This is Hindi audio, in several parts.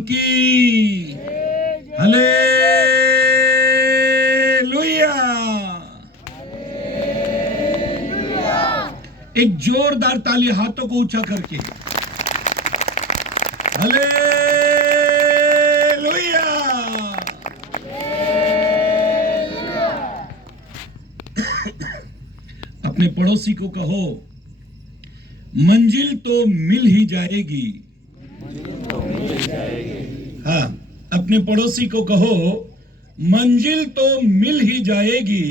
की हालेलुया। एक जोरदार ताली हाथों को ऊंचा करके हालेलुया। अपने पड़ोसी को कहो, मंजिल तो मिल ही जाएगी। हाँ, अपने पड़ोसी को कहो, मंजिल तो मिल ही जाएगी।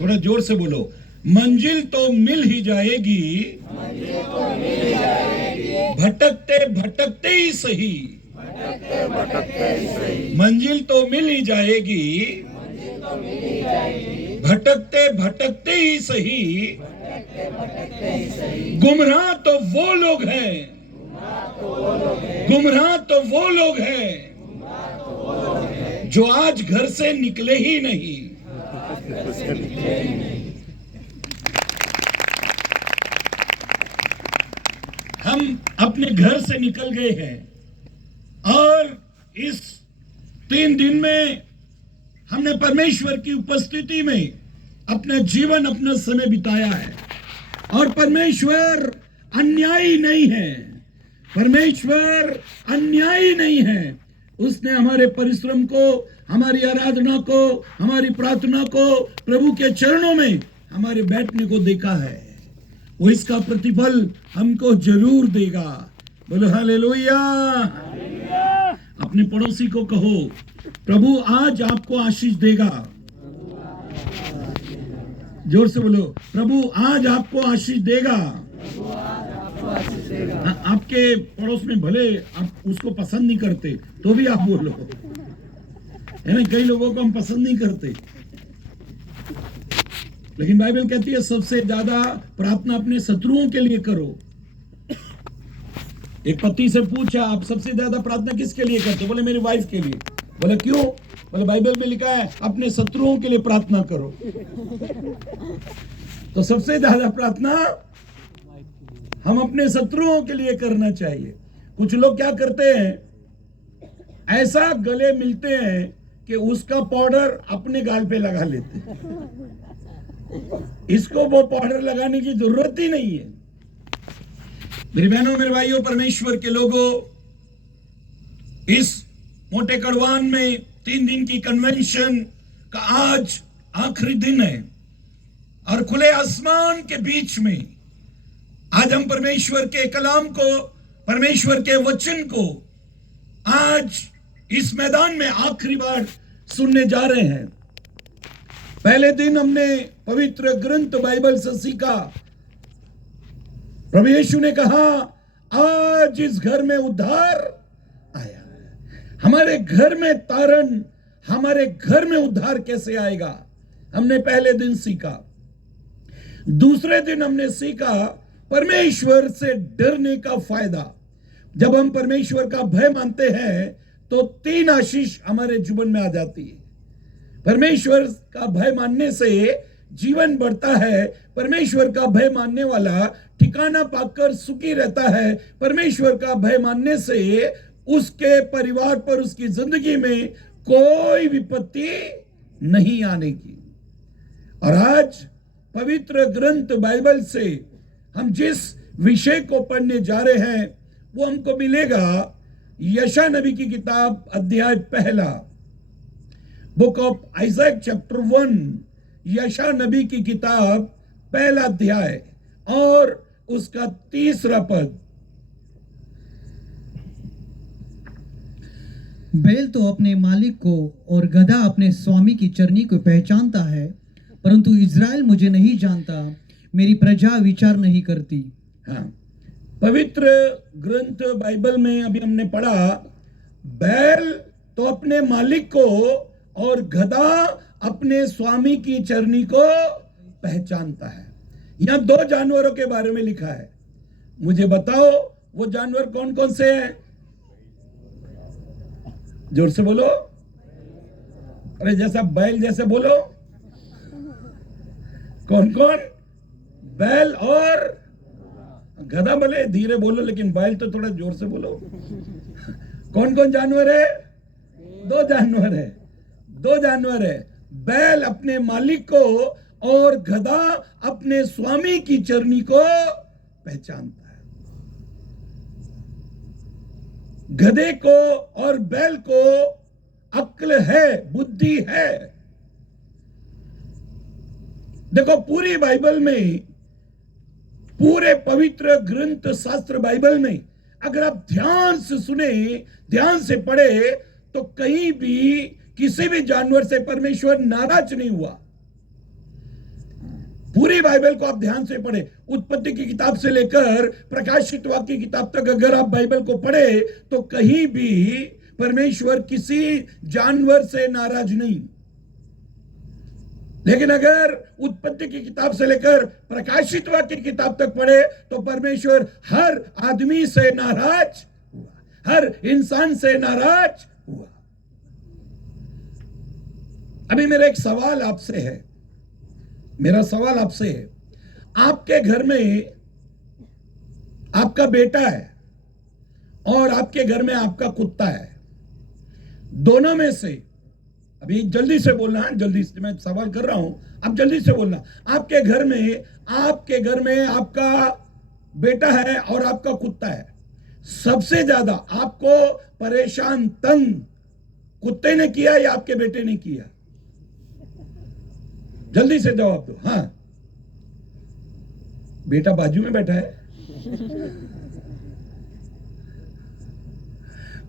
थोड़ा जोर से बोलो, मंजिल तो मिल ही जाएगी। भटकते भटकते ही सही, मंजिल तो मिल ही जाएगी। भटकते भटकते ही सही, गुमराह तो वो लोग हैं, गुमराह तो वो लोग हैं जो आज घर से निकले ही नहीं। हम अपने घर से निकल गए हैं और इस 3 दिन में हमने परमेश्वर की उपस्थिति में अपना जीवन, अपना समय बिताया है। और परमेश्वर अन्यायी नहीं है, परमेश्वर अन्यायी नहीं है। उसने हमारे परिश्रम को, हमारी आराधना को, हमारी प्रार्थना को प्रभु के चरणों में हमारे बैठने को देखा है। वो इसका प्रतिफल हमको जरूर देगा। बोलो हालेलुया। अपने पड़ोसी को कहो, प्रभु आज आपको आशीष देगा। जोर से बोलो, प्रभु आज आपको आशीष देगा। आपके पड़ोस में भले आप उसको पसंद नहीं करते तो भी आप बोलो, है ना। कई लोगों को हम पसंद नहीं करते, लेकिन बाइबल कहती है सबसे ज्यादा प्रार्थना अपने शत्रुओं के लिए करो। एक पति से पूछा, आप सबसे ज्यादा प्रार्थना किसके लिए करते? बोले मेरी वाइफ के लिए। बोले क्यों? बोले बाइबल में लिखा है अपने शत्रुओं के लिए प्रार्थना करो। तो सबसे ज्यादा प्रार्थना हम अपने शत्रुओं के लिए करना चाहिए। कुछ लोग क्या करते हैं, ऐसा गले मिलते हैं कि उसका पाउडर अपने गाल पे लगा लेते हैं। इसको वो पाउडर लगाने की जरूरत ही नहीं है। मेरी बहनों, मेरे भाइयों, परमेश्वर के लोगों, इस मोटे कड़वान में 3 दिन की कन्वेंशन का आज आखिरी दिन है और खुले आसमान के बीच में आज हम परमेश्वर के कलाम को, परमेश्वर के वचन को आज इस मैदान में आखिरी बार सुनने जा रहे हैं। पहले दिन हमने पवित्र ग्रंथ बाइबल से सीखा। प्रभु यीशु ने कहा, आज इस घर में उद्धार आया। हमारे घर में तारण, हमारे घर में उद्धार कैसे आएगा, हमने पहले दिन सीखा। दूसरे दिन हमने सीखा परमेश्वर से डरने का फायदा। जब हम परमेश्वर का भय मानते हैं तो 3 आशीष हमारे जीवन में आ जाती है। परमेश्वर का भय मानने से जीवन बढ़ता है। परमेश्वर का भय मानने वाला ठिकाना पाकर सुखी रहता है। परमेश्वर का भय मानने से उसके परिवार पर, उसकी जिंदगी में कोई विपत्ति नहीं आने की। और आज पवित्र ग्रंथ बाइबल से हम जिस विषय को पढ़ने जा रहे हैं वो हमको मिलेगा यशा नबी की किताब अध्याय 1, बुक ऑफ आइजैक चैप्टर 1, यशा नबी की किताब 1 अध्याय और उसका 3 पद। बैल तो अपने मालिक को और गधा अपने स्वामी की चरनी को पहचानता है, परंतु इज़राइल मुझे नहीं जानता, मेरी प्रजा विचार नहीं करती। हाँ, पवित्र ग्रंथ बाइबल में अभी हमने पढ़ा, बैल तो अपने मालिक को और गधा अपने स्वामी की चरनी को पहचानता है। यहां 2 जानवरों के बारे में लिखा है। मुझे बताओ वो जानवर कौन कौन से हैं? जोर से बोलो, अरे जैसा बैल जैसे बोलो। कौन कौन? बैल और गधा भले धीरे बोलो, लेकिन बैल तो थोड़ा जोर से बोलो। कौन कौन जानवर है? दो जानवर है, दो जानवर है। बैल अपने मालिक को और गधा अपने स्वामी की चरनी को पहचानता है। गधे को और बैल को अक्ल है, बुद्धि है। देखो पूरी बाइबल में, पूरे पवित्र ग्रंथ शास्त्र बाइबल में अगर आप ध्यान से सुने, ध्यान से पढ़े, तो कहीं भी किसी भी जानवर से परमेश्वर नाराज नहीं हुआ। पूरी बाइबल को आप ध्यान से पढ़े, उत्पत्ति की किताब से लेकर प्रकाशित वाक्य की किताब तक अगर आप बाइबल को पढ़े, तो कहीं भी परमेश्वर किसी जानवर से नाराज नहीं। लेकिन अगर उत्पत्ति की किताब से लेकर प्रकाशित वाक्य की किताब तक पढ़े, तो परमेश्वर हर आदमी से नाराज हुआ, हर इंसान से नाराज हुआ। अभी मेरा एक सवाल आपसे है, मेरा सवाल आपसे है, आपके घर में आपका बेटा है और आपके घर में आपका कुत्ता है, दोनों में से, अभी जल्दी से बोलना है, जल्दी से मैं सवाल कर रहा हूं, आप जल्दी से बोलना। आपके घर में आपका बेटा है और आपका कुत्ता है, सबसे ज्यादा आपको परेशान, तंग कुत्ते ने किया या आपके बेटे ने किया? जल्दी से जवाब दो। हाँ, बेटा बाजू में बैठा है।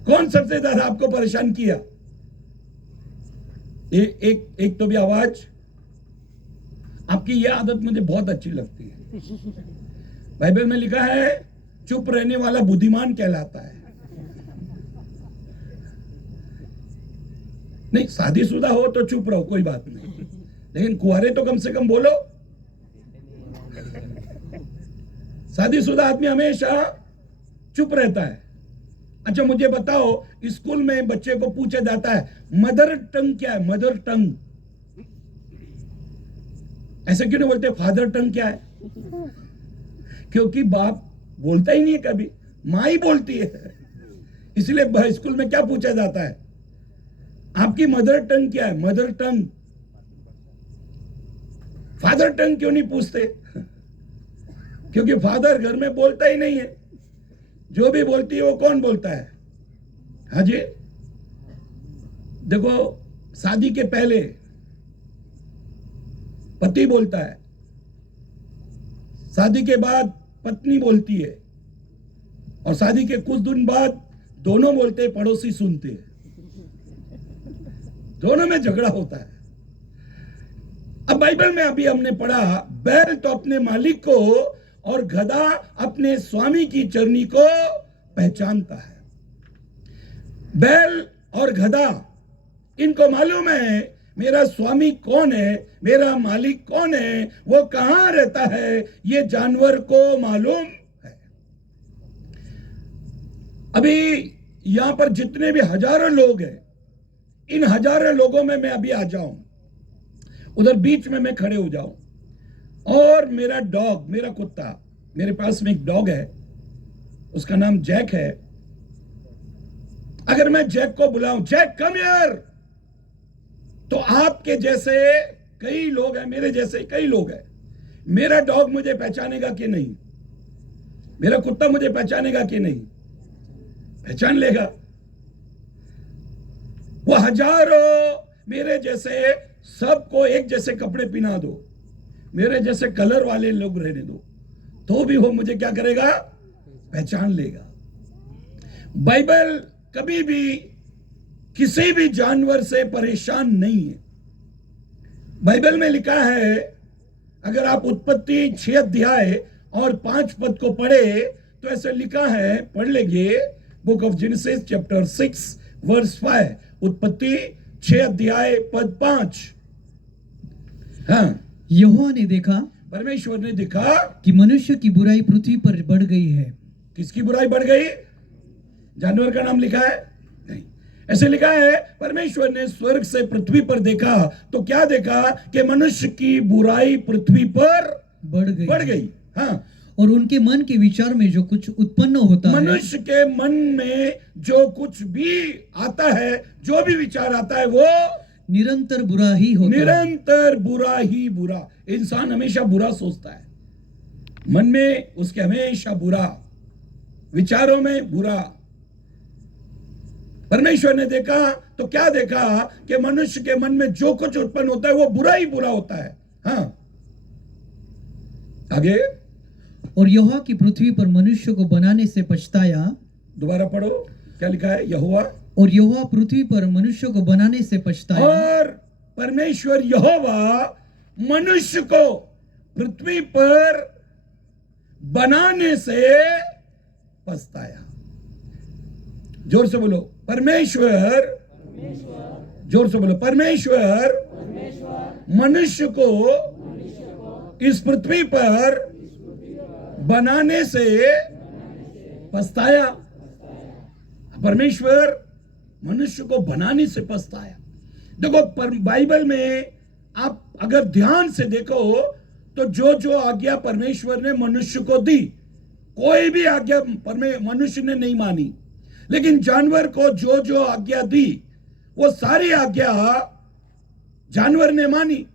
कौन सबसे ज्यादा आपको परेशान किया? एक तो भी आवाज। आपकी यह आदत मुझे बहुत अच्छी लगती है। बाइबल में लिखा है चुप रहने वाला बुद्धिमान कहलाता है। नहीं, शादीशुदा हो तो चुप रहो, कोई बात नहीं, लेकिन कुंवारे तो कम से कम बोलो। शादीशुदा आदमी हमेशा चुप रहता है। अच्छा मुझे बताओ, स्कूल में बच्चे को पूछा जाता है मदर टंग क्या है? Mother tongue. ऐसे क्यों नहीं बोलते फादर टंग क्या है? क्योंकि बाप बोलता ही नहीं है, कभी माँ ही बोलती है। इसलिए स्कूल में क्या पूछा जाता है? आपकी मदर टंग क्या है? Mother tongue. फादर टंग क्यों नहीं पूछते? क्योंकि फादर घर में बोलता ही नहीं है, जो भी बोलती है वो कौन बोलता है? हाँ जी, देखो शादी के पहले पति बोलता है, शादी के बाद पत्नी बोलती है, और शादी के कुछ दिन बाद दोनों बोलते हैं, पड़ोसी सुनते हैं, दोनों में झगड़ा होता है। अब बाइबल में अभी हमने पढ़ा, बैल तो अपने मालिक को और गधा अपने स्वामी की चरनी को पहचानता है। बैल और गधा, इनको मालूम है मेरा स्वामी कौन है, मेरा मालिक कौन है, वो कहां रहता है, ये जानवर को मालूम है। अभी यहां पर जितने भी हजारों लोग हैं, इन हजारों लोगों में मैं अभी आ जाऊं, उधर बीच में मैं खड़े हो जाऊं, और मेरा डॉग, मेरा कुत्ता, मेरे पास में एक डॉग है, उसका नाम जैक है। अगर मैं जैक को बुलाऊं, जैक कम हियर, तो आपके जैसे कई लोग हैं, मेरे जैसे कई लोग हैं। मेरा डॉग मुझे पहचानेगा कि नहीं? मेरा कुत्ता मुझे पहचानेगा कि नहीं? पहचान लेगा। वो हजारों मेरे जैसे, सबको एक जैसे कपड़े पहना दो, मेरे जैसे कलर वाले लोग रहने दो, तो भी वो मुझे क्या करेगा? पहचान लेगा। बाइबल कभी भी किसी भी जानवर से परेशान नहीं है। बाइबल में लिखा है, अगर आप उत्पत्ति 6 अध्याय और 5 पद को पढ़े, तो ऐसे लिखा है, पढ़ लेंगे, book of Genesis chapter 6 verse 5, उत्पत्ति 6 अध्याय पद 5। हाँ, यहोवा ने देखा, परमेश्वर ने देखा कि मनुष्य की बुराई पृथ्वी पर बढ़ गई है। किसकी बुराई बढ़ गई? जानवर का नाम लिखा है? नहीं, ऐसे लिखा है, परमेश्वर ने स्वर्ग से पृथ्वी पर देखा, तो क्या देखा? कि मनुष्य की बुराई पृथ्वी पर बढ़ गई। हाँ, और उनके मन के विचार में जो कुछ उत्पन्न होता है, मनुष्य के मन में जो कुछ भी आता है, जो भी विचार आता है, वो निरंतर बुरा ही होता है। निरंतर बुरा ही बुरा। इंसान हमेशा बुरा सोचता है, मन में उसके हमेशा बुरा, विचारों में बुरा। परमेश्वर ने देखा तो क्या देखा कि मनुष्य के मन में जो कुछ उत्पन्न होता है वो बुरा ही बुरा होता है। हाँ, आगे और यहोवा की पृथ्वी पर मनुष्य को बनाने से पछताया। दोबारा पढ़ो, क्या लिखा है? यहोवा, और यहोवा पृथ्वी पर मनुष्य को बनाने से पछताया। और परमेश्वर यहोवा मनुष्य को पृथ्वी पर बनाने से पछताया। जोर से बोलो परमेश्वर, जोर से बोलो परमेश्वर मनुष्य को इस पृथ्वी पर बनाने से पछताया। परमेश्वर मनुष्य को बनाने से पछताया। देखो बाइबल में आप अगर ध्यान से देखो तो जो जो आज्ञा परमेश्वर ने मनुष्य को दी, कोई भी आज्ञा मनुष्य ने नहीं मानी, लेकिन जानवर को जो जो आज्ञा दी वो सारी आज्ञा जानवर ने मानी।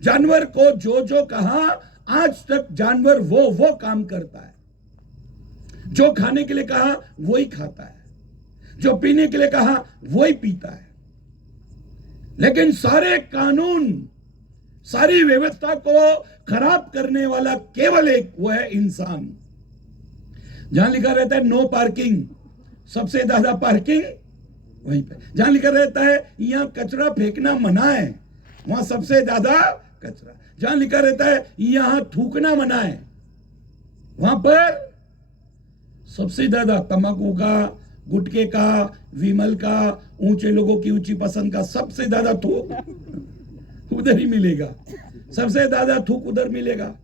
जानवर को जो जो कहा, आज तक जानवर वो काम करता है। जो खाने के लिए कहा वही खाता है, जो पीने के लिए कहा वही पीता है। लेकिन सारे कानून, सारी व्यवस्था को खराब करने वाला केवल एक, वो है इंसान। जहां लिखा रहता है नो पार्किंग, सबसे ज्यादा पार्किंग वहीं पे। जहां लिखा रहता है यहां कचरा फेंकना मना है, वहां सबसे ज्यादा कचरा। जहां लिखा रहता है यहां थूकना मना है, वहां पर सबसे ज्यादा तंबाकू का, गुटखे का, विमल का, ऊंचे लोगों की ऊंची पसंद का सबसे ज्यादा थूक उधर ही मिलेगा, सबसे ज्यादा थूक उधर मिलेगा।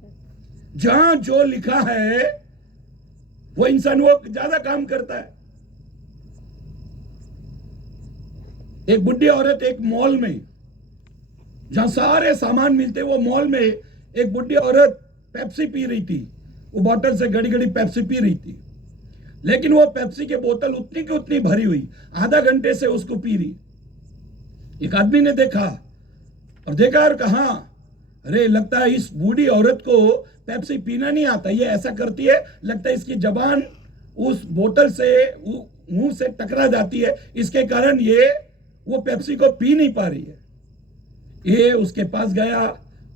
जहां जो लिखा है वो इंसान वो ज्यादा काम करता है। एक बुढ़ी औरत एक मॉल में, जहां सारे सामान मिलते, वो मॉल में एक बुढ़ी औरत पेप्सी पी रही थी। वो बोतल से घड़ी घड़ी पेप्सी पी रही थी, लेकिन वो पेप्सी की बोतल उतनी की उतनी भरी हुई, आधा घंटे से उसको पी रही। एक आदमी ने देखा और कहा, अरे लगता है इस बूढ़ी औरत को पेप्सी पीना नहीं आता, ये ऐसा करती है, लगता है इसकी जबान उस बोतल से मुंह से टकरा जाती है, इसके कारण ये वो पेप्सी को पी नहीं पा रही है। ये उसके पास गया,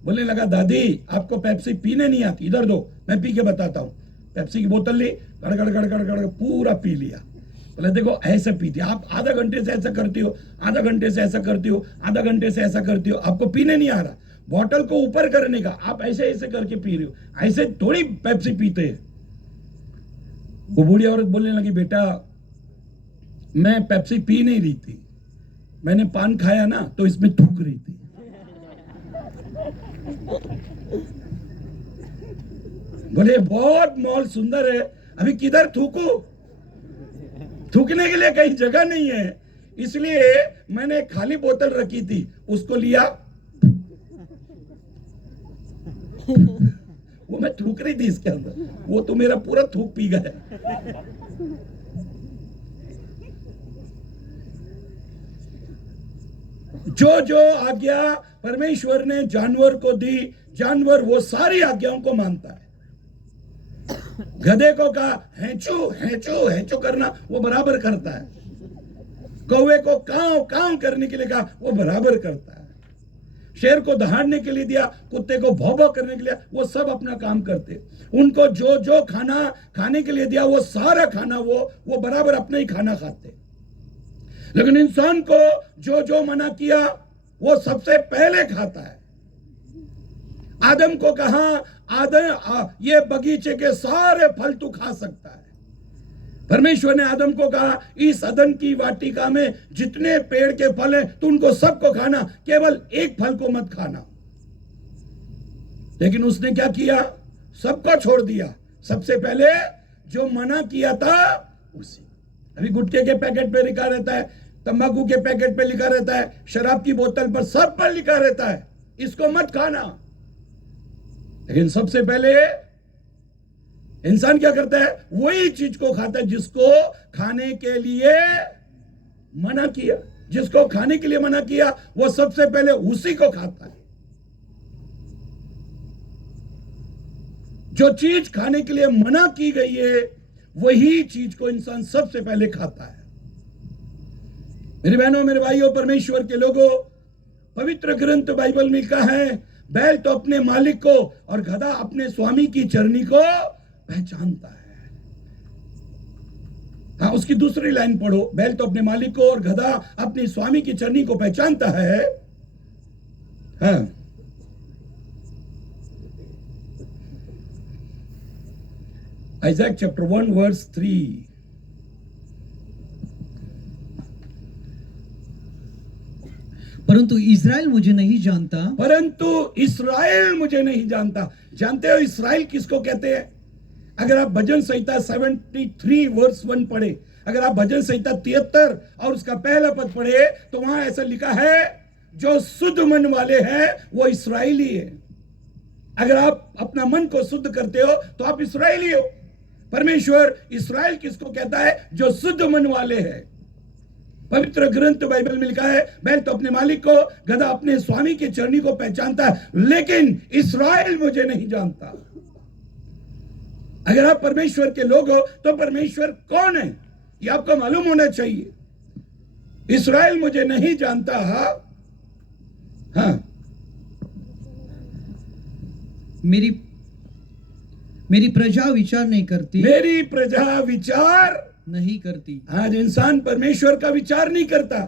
बोलने लगा, दादी आपको पेप्सी पीने नहीं आती, इधर दो मैं पी के बताता हूँ। पेप्सी की बोतल ली, गड़ गड़ गड़ गड़ गड़ पूरा पी लिया। बोले देखो ऐसे पीती, आप आधा घंटे से ऐसा करती हो, आधा घंटे से ऐसा करती हो, आधा घंटे से ऐसा करती हो, आपको पीने नहीं आ रहा। बोतल को ऊपर करने का, आप ऐसे ऐसे करके पी रहे हो, ऐसे थोड़ी पेप्सी पीते हैं। वो बूढ़ी औरत बोलने लगी, बेटा मैं पेप्सी पी नहीं रही थी, मैंने पान खाया ना तो इसमें थूक रही थी। बोले बहुत मॉल सुंदर है, अभी किधर थूकू, थूकने के लिए कहीं जगह नहीं है, इसलिए मैंने खाली बोतल रखी थी, उसको लिया, वो मैं थूक रही थी इसके अंदर, वो तो मेरा पूरा थूक पी गया। जो जो आज्ञा परमेश्वर ने जानवर को दी, जानवर वो सारी आज्ञाओं को मानता है। गधे को कहा हैंचू हैंचू हैंचू करना, वो बराबर करता है। कौवे को काव काव करने के लिए कहा, वो बराबर करता है। शेर को दहाड़ने के लिए दिया, कुत्ते को भौ भौ करने के लिए, वो सब अपना काम करते। उनको जो जो खाना खाने के लिए दिया, वो सारा खाना वो बराबर अपना ही खाना खाते। लेकिन इंसान को जो जो मना किया वो सबसे पहले खाता है। आदम को कहा, आदम ये बगीचे के सारे फल तू खा सकता है। परमेश्वर ने आदम को कहा, इस अदन की वाटिका में जितने पेड़ के फल हैं तू उनको सबको खाना, केवल एक फल को मत खाना। लेकिन उसने क्या किया, सबको छोड़ दिया। सबसे पहले जो मना किया था उसी। अभी गुटखे के पैकेट पे लिखा रहता है, तंबाकू के पैकेट पे लिखा रहता है, शराब की बोतल पर, सब पर लिखा रहता है इसको मत खाना। लेकिन सबसे पहले इंसान क्या करता है? वही चीज को खाता है जिसको खाने के लिए मना किया। जिसको खाने के लिए मना किया वो सबसे पहले उसी को खाता है। जो चीज खाने के लिए मना की गई है वही चीज को इंसान सबसे पहले खाता है। मेरे बहनों, मेरे भाइयों, परमेश्वर के लोगों, पवित्र ग्रंथ बाइबल में लिखा है, बैल तो अपने मालिक को और गधा अपने स्वामी की चरनी को पहचानता है। हाँ, उसकी दूसरी लाइन पढ़ो, बैल तो अपने मालिक को और गधा अपने स्वामी की चरनी को पहचानता है। हाँ, Isaiah chapter 1 verse 3. परंतु इज़राइल मुझे नहीं जानता। परंतु इस्राएल मुझे नहीं जानता। जानते हो इस्राएल किसको कहते हैं? अगर आप भजन संहिता 73 वर्स 1 पढ़े, अगर आप भजन संहिता 73 और उसका पहला पद पढ़े तो वहां ऐसा लिखा है, जो शुद्ध मन वाले हैं वो इस्राएली है। अगर आप अपना मन को शुद्ध करते हो तो आप इस्राएली हो। परमेश्वर इस्राएल किसको कहता है? जो शुद्ध मन वाले हैं। पवित्र ग्रंथ बाइबल में लिखा है, बैल तो अपने मालिक को, गधा अपने स्वामी की चरनी को पहचानता है, लेकिन इस्राएल मुझे नहीं जानता। अगर आप परमेश्वर के लोग हो तो परमेश्वर कौन है ये आपको मालूम होना चाहिए। इस्राएल मुझे नहीं जानता। हाँ, मेरी प्रजा विचार नहीं करती। मेरी प्रजा विचार नहीं करती। आज इंसान परमेश्वर का विचार नहीं करता,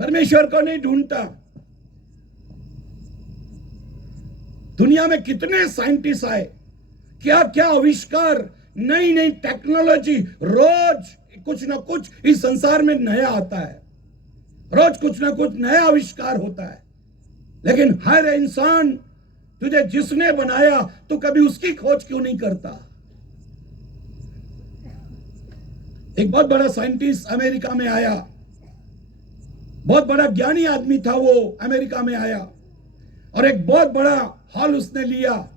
परमेश्वर को नहीं ढूंढता। दुनिया में कितने साइंटिस्ट आए, क्या क्या आविष्कार, नई नई टेक्नोलॉजी, रोज कुछ ना कुछ इस संसार में नया आता है। रोज कुछ ना कुछ नया आविष्कार होता है। लेकिन हर इंसान, तुझे जिसने बनाया तो कभी उसकी खोज क्यों नहीं करता? एक बहुत बड़ा साइंटिस्ट अमेरिका में आया, बहुत बड़ा ज्ञानी आदमी था वो, अमेरिका में आया और एक बहुत बड़ा हॉल उसने लिया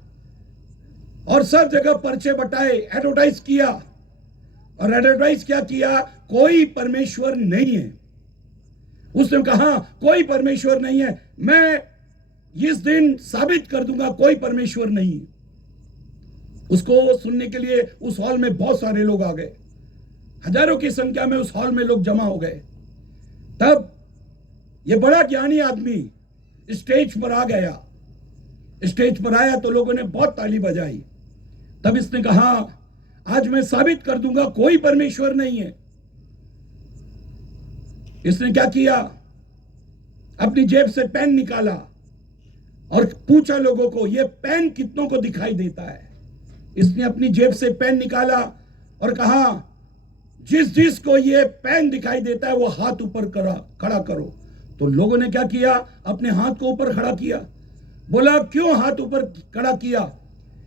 और सब जगह पर्चे बटाए, एडवर्टाइज किया। और एडवर्टाइज क्या किया? कोई परमेश्वर नहीं है। उसने कहा कोई परमेश्वर नहीं है, मैं इस दिन साबित कर दूंगा कोई परमेश्वर नहीं है। उसको सुनने के लिए उस हॉल में बहुत सारे लोग आ गए, हजारों की संख्या में उस हॉल में लोग जमा हो गए। तब ये बड़ा ज्ञानी आदमी स्टेज पर आ गया। स्टेज पर आया तो लोगों ने बहुत ताली बजाई। तब इसने कहा, आज मैं साबित कर दूंगा कोई परमेश्वर नहीं है। इसने क्या किया? अपनी जेब से पेन निकाला और पूछा लोगों को, ये पेन कितनों को दिखाई देता है? इसने अपनी जेब से पेन निकाला और कहा, जिस को ये पेन दिखाई देता है वो हाथ ऊपर खड़ा करो। तो लोगों ने क्या किया? अपने हाथ को ऊपर खड़ा किया। बोला, क्यों हाथ ऊपर खड़ा किया?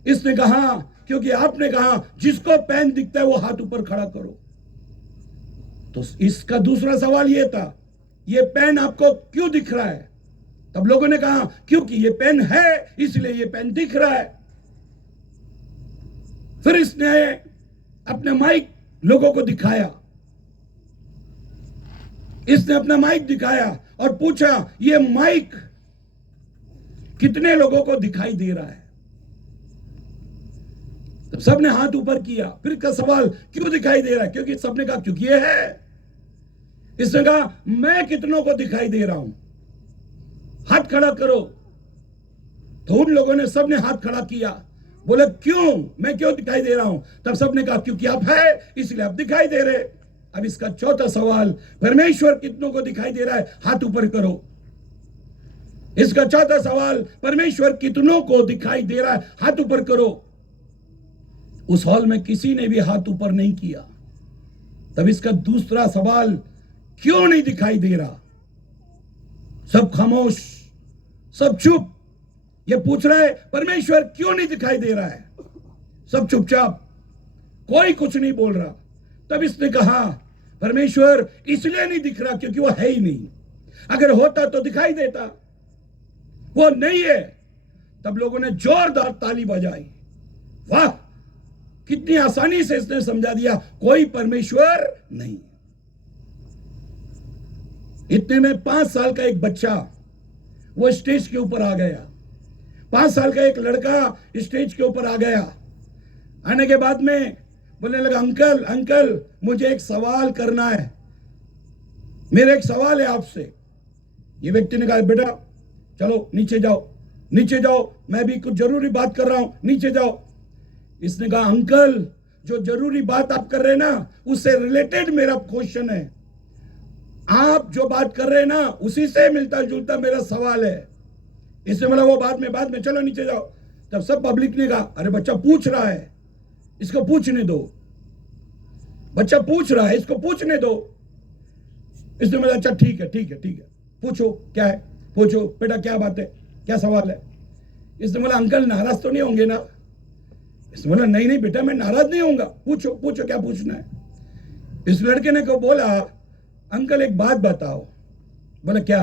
इसने कहा, क्योंकि आपने कहा जिसको पेन दिखता है वो हाथ ऊपर खड़ा करो। तो इसका दूसरा सवाल ये था, ये पेन आपको क्यों दिख रहा है? तब लोगों ने कहा, क्योंकि ये पेन है इसलिए ये पेन दिख रहा है। फिर इसने अपने माइक लोगों को दिखाया। इसने अपना माइक दिखाया और पूछा, ये माइक कितने लोगों को दिखाई दे रहा है? तब सबने हाथ ऊपर किया। फिर का सवाल, क्यों दिखाई दे रहा है? क्योंकि सबने कहा क्योंकि ये है। इसने कहा, मैं कितनों को दिखाई दे रहा हूं? हाथ खड़ा करो। तो उन लोगों ने सबने हाथ खड़ा किया। बोले, क्यों? मैं क्यों दिखाई दे रहा हूं? तब सबने कहा, क्योंकि आप है इसलिए आप दिखाई दे रहे। अब इसका चौथा सवाल, परमेश्वर कितनों को दिखाई दे रहा है? हाथ ऊपर करो। इसका चौथा सवाल, परमेश्वर कितनों को दिखाई दे रहा है? हाथ ऊपर करो। उस हॉल में किसी ने भी हाथ ऊपर नहीं किया। तब इसका दूसरा सवाल, क्यों नहीं दिखाई दे रहा? सब खामोश, सब चुप। ये पूछ रहा है, परमेश्वर क्यों नहीं दिखाई दे रहा है? सब चुपचाप, कोई कुछ नहीं बोल रहा। तब इसने कहा, परमेश्वर इसलिए नहीं दिख रहा क्योंकि वो है ही नहीं। अगर होता तो दिखाई देता, वो नहीं है। तब लोगों ने जोरदार ताली बजाई। वाह, कितनी आसानी से इसने समझा दिया, कोई परमेश्वर नहीं। इतने में 5 साल का एक बच्चा वो स्टेज के ऊपर आ गया। 5 साल का एक लड़का स्टेज के ऊपर आ गया। आने के बाद में बोलने लगा, अंकल अंकल मुझे एक सवाल करना है, मेरा एक सवाल है आपसे। ये व्यक्ति ने कहा, बेटा चलो नीचे जाओ, नीचे जाओ, मैं भी कुछ जरूरी बात कर रहा हूं, नीचे जाओ। इसने कहा, अंकल जो जरूरी बात आप कर रहे हैं ना, उससे रिलेटेड मेरा क्वेश्चन है, आप जो बात कर रहे हैं ना उसी से मिलता जुलता मेरा सवाल है। इसने बोला, वो बाद में चलो नीचे जाओ। तब सब पब्लिक ने कहा, अरे बच्चा पूछ रहा है, इसको पूछने दो, बच्चा पूछ रहा है, इसको पूछने दो। इसने बोला, अच्छा ठीक है ठीक है ठीक है, पूछो क्या है, पूछो बेटा क्या बात है, क्या सवाल है। इसने बोला, अंकल नाराज तो नहीं होंगे ना। इसने बोला, नहीं नहीं बेटा मैं नाराज नहीं होऊंगा, पूछो पूछो क्या पूछना है। इस लड़के ने को बोला, अंकल एक बात बताओ। बोला, क्या,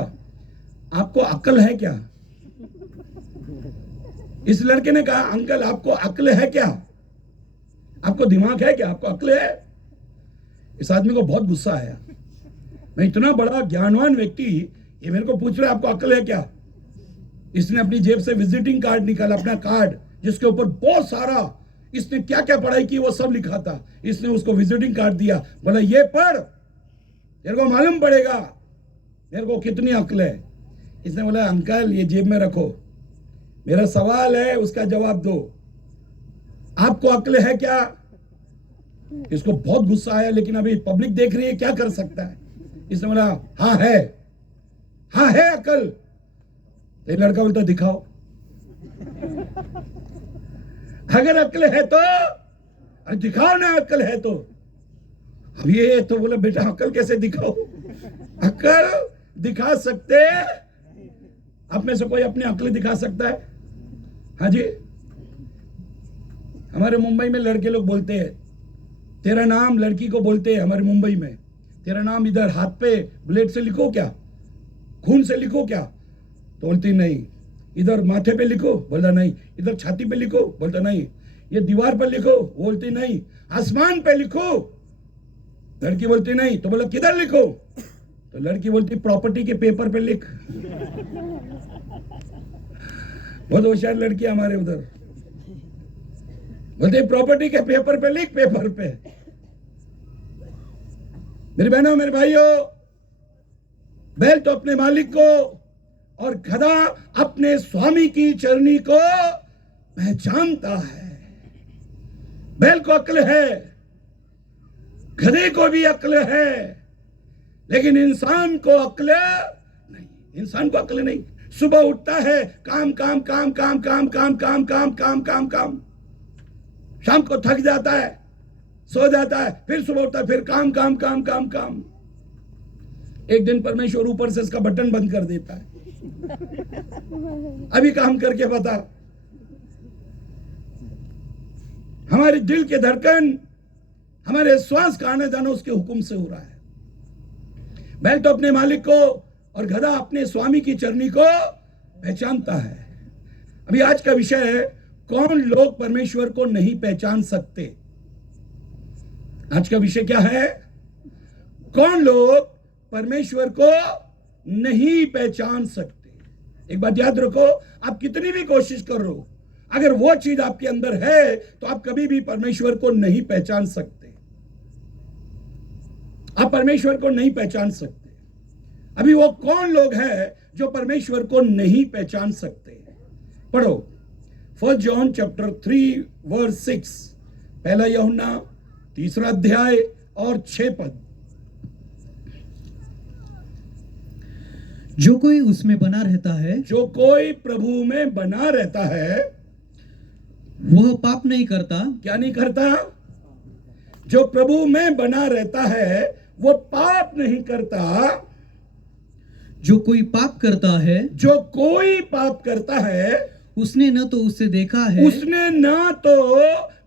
आपको अक्ल है क्या? इस लड़के ने कहा, अंकल आपको अक्ल है क्या, आपको दिमाग है क्या, आपको अक्ल है? इस आदमी को बहुत गुस्सा आया, मैं इतना बड़ा ज्ञानवान व्यक्ति, ये मेरे को पूछ रहा है आपको अक्ल है क्या। इसने अपनी जेब से विजिटिंग कार्ड निकाला, अपना कार्ड जिसके ऊपर बहुत सारा इसने क्या क्या पढ़ाई की वो सब लिखा था। इसने उसको विजिटिंग कार्ड दिया, बोला ये पढ़, तेरे को मालूम पड़ेगा मेरे को कितनी अक्ल है। इसने बोला, अंकल ये जेब में रखो, मेरा सवाल है उसका जवाब दो, आपको अक्ल है क्या? इसको बहुत गुस्सा आया, लेकिन अभी पब्लिक देख रही है, क्या कर सकता है। इसने बोला, हाँ है अक्ल। तो लड़का बोलता, दिखाओ, अगर अक्ल है तो, अरे दिखाओ ना अक्ल है तो। अब ये तो बोला, बेटा अक्ल कैसे दिखाओ, अक्ल दिखा सकते, आप में से कोई अपनी अक्ल दिखा सकता है? हाँ जी, हमारे मुंबई में लड़के लोग बोलते हैं, तेरा नाम, लड़की को बोलते हैं हमारे मुंबई में, तेरा नाम इधर हाथ पे ब्लेड से लिखो क्या, खून से लिखो क्या? तो बोलती नहीं। इधर माथे पे लिखो, बोलता नहीं। इधर छाती पे लिखो, बोलता नहीं। ये दीवार पर लिखो, बोलती नहीं। आसमान पे लिखो, लड़की बोलती नहीं। तो बोला, किधर लिखो? तो लड़की बोलती, प्रॉपर्टी के पेपर पे लिख। बहुत होशियार लड़की हमारे उधर, बोलते प्रॉपर्टी के पेपर पे लिख, पेपर पे। मेरे बहनों मेरे भाइयों, बैल तो अपने मालिक को और गधा अपने स्वामी की चरनी को पहचानता है। बैल को अक्ल है, गधे को भी अक्ल है, लेकिन इंसान को अक्ल नहीं। इंसान को अक्ल नहीं। सुबह उठता है, काम काम काम काम काम काम काम काम काम काम काम, शाम को थक जाता है, सो जाता है, फिर सुबह उठता है, फिर काम काम काम काम काम। एक दिन परमेश्वर ऊपर से इसका बटन बंद कर देता है, अभी काम करके बता। हमारे दिल के धड़कन, हमारे श्वास का आना जाना उसके हुक्म से हो रहा है। बैल तो अपने मालिक को और गधा अपने स्वामी की चरनी को पहचानता है। अभी आज का विषय है, कौन लोग परमेश्वर को नहीं पहचान सकते। आज का विषय क्या है? कौन लोग परमेश्वर को नहीं पहचान सकते। एक बात याद रखो, आप कितनी भी कोशिश कर रहे हो, अगर वो चीज आपके अंदर है तो आप कभी भी परमेश्वर को नहीं पहचान सकते। आप परमेश्वर को नहीं पहचान सकते। अभी वो कौन लोग हैं जो परमेश्वर को नहीं पहचान सकते? पढ़ो 1 जॉन चैप्टर 3 वर्स 6, पहला यूहन्ना 3 अध्याय और 6 पद। जो कोई उसमें बना रहता है, जो कोई प्रभु में बना रहता है, वह पाप नहीं करता। क्या नहीं करता? जो प्रभु में बना रहता है वो पाप नहीं करता। जो कोई पाप करता है, जो कोई पाप करता है, उसने न तो उसे देखा है, उसने ना तो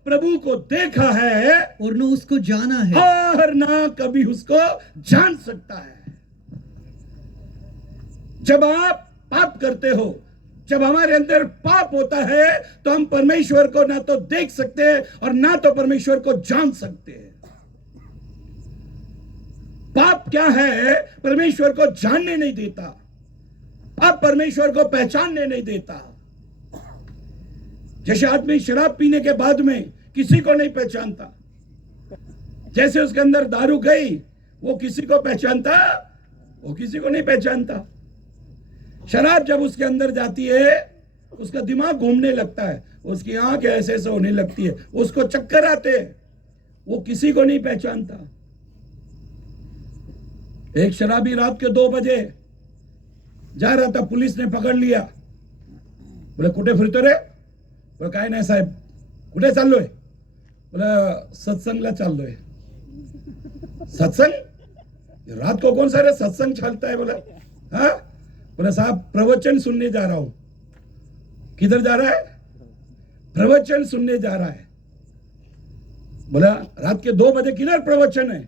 प्रभु को देखा है और न उसको जाना है, और ना कभी उसको जान सकता है। जब आप पाप करते हो, जब हमारे अंदर पाप होता है तो हम परमेश्वर को ना तो देख सकते हैं और ना तो परमेश्वर को जान सकते हैं। पाप क्या है? परमेश्वर को जानने नहीं देता, पाप परमेश्वर को पहचानने नहीं देता। जैसे आदमी शराब पीने के बाद में किसी को नहीं पहचानता, जैसे उसके अंदर दारू गई वो किसी को पहचानता, वो किसी को नहीं पहचानता। शराब जब उसके अंदर जाती है उसका दिमाग घूमने लगता है, उसकी आंख ऐसे ऐसे होने लगती है, उसको चक्कर आते हैं, वो किसी को नहीं पहचानता। एक शराबी रात के 2 बजे जा रहा था, पुलिस ने पकड़ लिया। बोले कुठे फिरतो रे? बोले काय नाही साहेब. कुठे चाललोय? बोला सत्संगला चाललोय. सत्संग? रात को कौन सा रे सत्संग चलता है? बोला हाँ. बोला साहब प्रवचन सुनने जा रहा हूं. किधर जा रहा है? प्रवचन सुनने जा रहा है. बोला रात के 2 बजे किधर प्रवचन है?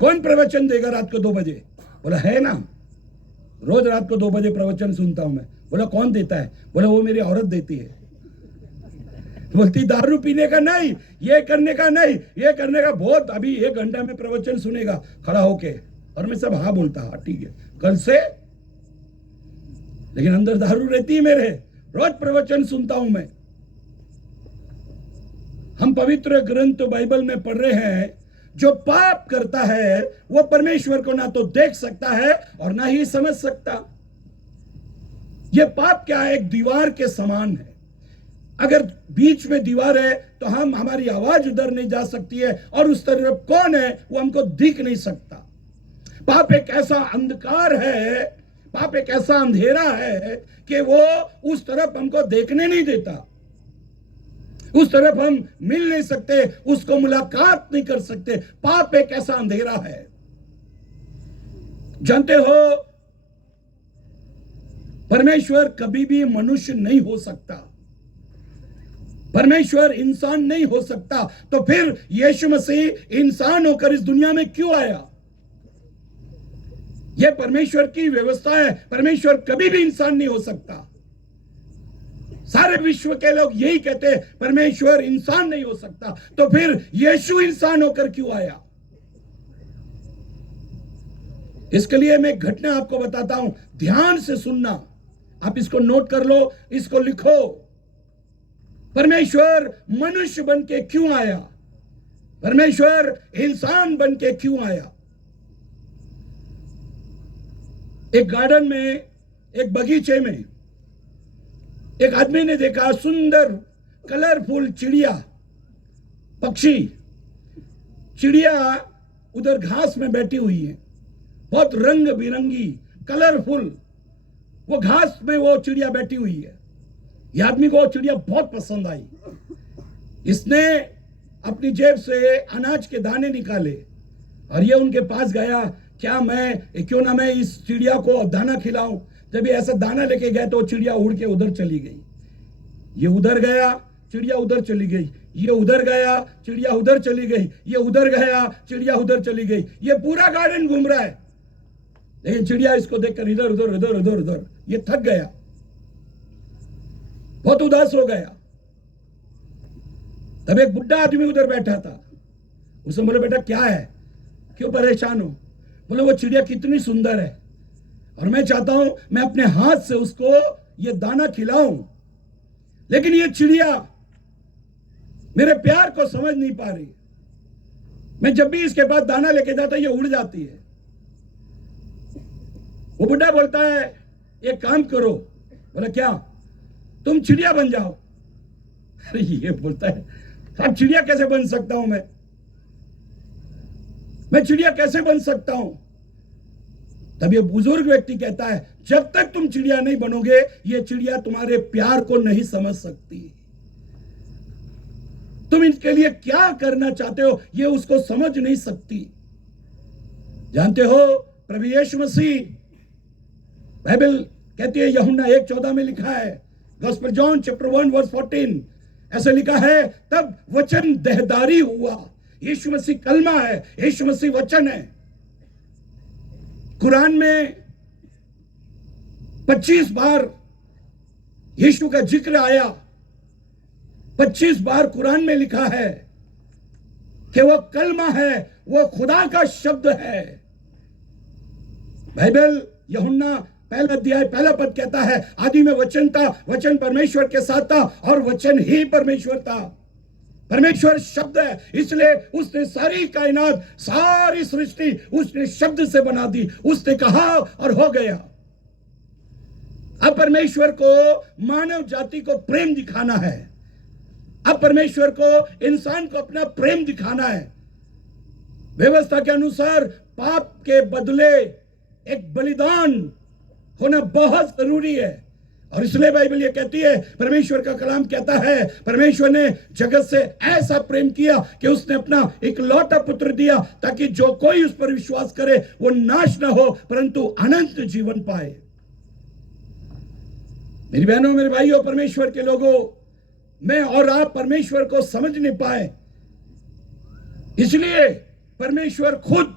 कौन प्रवचन देगा रात को 2 बजे? बोला है ना, रोज रात को 2 बजे प्रवचन सुनता हूं मैं. बोला कौन देता है? बोला वो मेरी औरत देती है. बोलती दारू पीने का नहीं, ये करने का नहीं, ये करने का बहुत, अभी 1 घंटा में प्रवचन सुनेगा खड़ा होके. और मैं सब हाँ बोलता, हाँ ठीक है कल से, लेकिन अंदर दारू रहती है मेरे. रोज प्रवचन सुनता हूं मैं. हम पवित्र ग्रंथ बाइबल में पढ़ रहे हैं, जो पाप करता है वो परमेश्वर को ना तो देख सकता है और ना ही समझ सकता. यह पाप क्या है? एक दीवार के समान है. अगर बीच में दीवार है तो हम, हमारी आवाज उधर नहीं जा सकती है, और उस तरफ कौन है वो हमको दिख नहीं सकता. पाप एक ऐसा अंधकार है, पाप एक ऐसा अंधेरा है कि वो उस तरफ हमको देखने नहीं देता, उस तरफ हम मिल नहीं सकते, उसको मुलाकात नहीं कर सकते. पाप एक ऐसा अंधेरा है. जानते हो परमेश्वर कभी भी मनुष्य नहीं हो सकता, परमेश्वर इंसान नहीं हो सकता. तो फिर यीशु मसीह इंसान होकर इस दुनिया में क्यों आया? यह परमेश्वर की व्यवस्था है. परमेश्वर कभी भी इंसान नहीं हो सकता. सारे विश्व के लोग यही कहते हैं परमेश्वर इंसान नहीं हो सकता. तो फिर यीशु इंसान होकर क्यों आया? इसके लिए मैं एक घटना आपको बताता हूं, ध्यान से सुनना. आप इसको नोट कर लो, इसको लिखो. परमेश्वर मनुष्य बन के क्यों आया? परमेश्वर इंसान बन के क्यों आया? एक गार्डन में, एक बगीचे में एक आदमी ने देखा सुंदर कलरफुल चिड़िया, पक्षी. चिड़िया उधर घास में बैठी हुई है, बहुत रंग बिरंगी कलरफुल, वो घास में वो चिड़िया बैठी हुई है. यह आदमी को चिड़िया बहुत पसंद आई. इसने अपनी जेब से अनाज के दाने निकाले और ये उनके पास गया. क्यों ना मैं इस चिड़िया को दाना खिलाऊं. जब ये ऐसा दाना लेके गया तो चिड़िया उड़ के उधर चली गई. ये उधर गया, चिड़िया उधर चली गई. ये उधर गया, चिड़िया उधर चली गई. ये उधर गया, चिड़िया उधर चली गई. ये पूरा गार्डन घूम रहा है, लेकिन चिड़िया इसको देखकर इधर उधर उधर उधर उधर. ये थक गया, बहुत उदास हो गया. तब एक बुढ़ा आदमी उधर बैठा था. उसने बोले बेटा क्या है, क्यों परेशान हो? बोले वो चिड़िया कितनी सुंदर है और मैं चाहता हूं मैं अपने हाथ से उसको ये दाना खिलाऊं, लेकिन ये चिड़िया मेरे प्यार को समझ नहीं पा रही. मैं जब भी इसके पास दाना लेके जाता ये उड़ जाती है. वो बुढ़ा बोलता है एक काम करो. बोला क्या? तुम चिड़िया बन जाओ. अरे ये बोलता है अब चिड़िया कैसे बन सकता हूं मैं चिड़िया कैसे बन सकता हूं? तब ये बुजुर्ग व्यक्ति कहता है जब तक तुम चिड़िया नहीं बनोगे ये चिड़िया तुम्हारे प्यार को नहीं समझ सकती. तुम इनके लिए क्या करना चाहते हो ये उसको समझ नहीं सकती. जानते हो प्रभु यीशु मसीह, बाइबल कहती है, यूहन्ना 1:14 में लिखा है, गॉस्पेल जॉन चैप्टर 1 वर्स 14 ऐसे लिखा है, तब वचन देहधारी हुआ. यीशु मसीह कलमा है, यीशु मसीह वचन है. कुरान में 25 बार यीशु का जिक्र आया, 25 बार कुरान में लिखा है कि वो कलमा है, वो खुदा का शब्द है। बाइबल यूहन्ना पहला अध्याय पहला पद कहता है, आदि में वचन था, वचन परमेश्वर के साथ था और वचन ही परमेश्वर था। परमेश्वर शब्द है, इसलिए उसने सारी कायनात, सारी सृष्टि उसने शब्द से बना दी। उसने कहा और हो गया। अब परमेश्वर को मानव जाति को प्रेम दिखाना है। अब परमेश्वर को इंसान को अपना प्रेम दिखाना है। व्यवस्था के अनुसार पाप के बदले एक बलिदान होना बहुत जरूरी है। और इसलिए बाइबल ये कहती है, परमेश्वर का कलाम कहता है, परमेश्वर ने जगत से ऐसा प्रेम किया कि उसने अपना इकलौता पुत्र दिया, ताकि जो कोई उस पर विश्वास करे वो नाश ना हो परंतु अनंत जीवन पाए। मेरी बहनों, मेरे भाइयों, परमेश्वर के लोगों, मैं और आप परमेश्वर को समझ नहीं पाए, इसलिए परमेश्वर खुद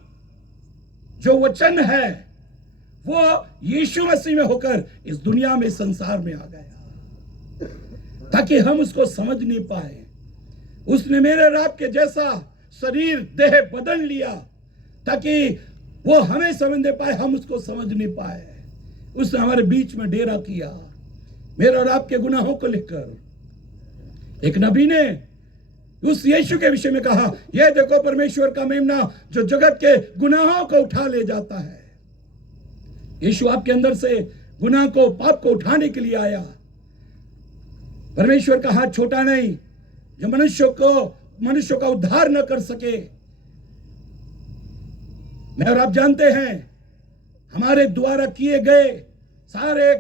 जो वचन है वो यीशु मसीह में होकर इस दुनिया में, संसार में आ गया, ताकि हम उसको समझ नहीं पाए। उसने मेरे और आपके जैसा शरीर, देह, बदन लिया ताकि वो हमें समझ नहीं पाए, हम उसको समझ नहीं पाए। उसने हमारे बीच में डेरा किया मेरे और आपके गुनाहों को लेकर। एक नबी ने उस यीशु के विषय में कहा, यह देखो परमेश्वर का मेमना जो जगत के गुनाहों को उठा ले जाता है। यीशु आपके अंदर से गुनाह को, पाप को उठाने के लिए आया। परमेश्वर का हाथ छोटा नहीं जो मनुष्य का उद्धार न कर सके। मैं और आप जानते हैं, हमारे द्वारा किए गए सारे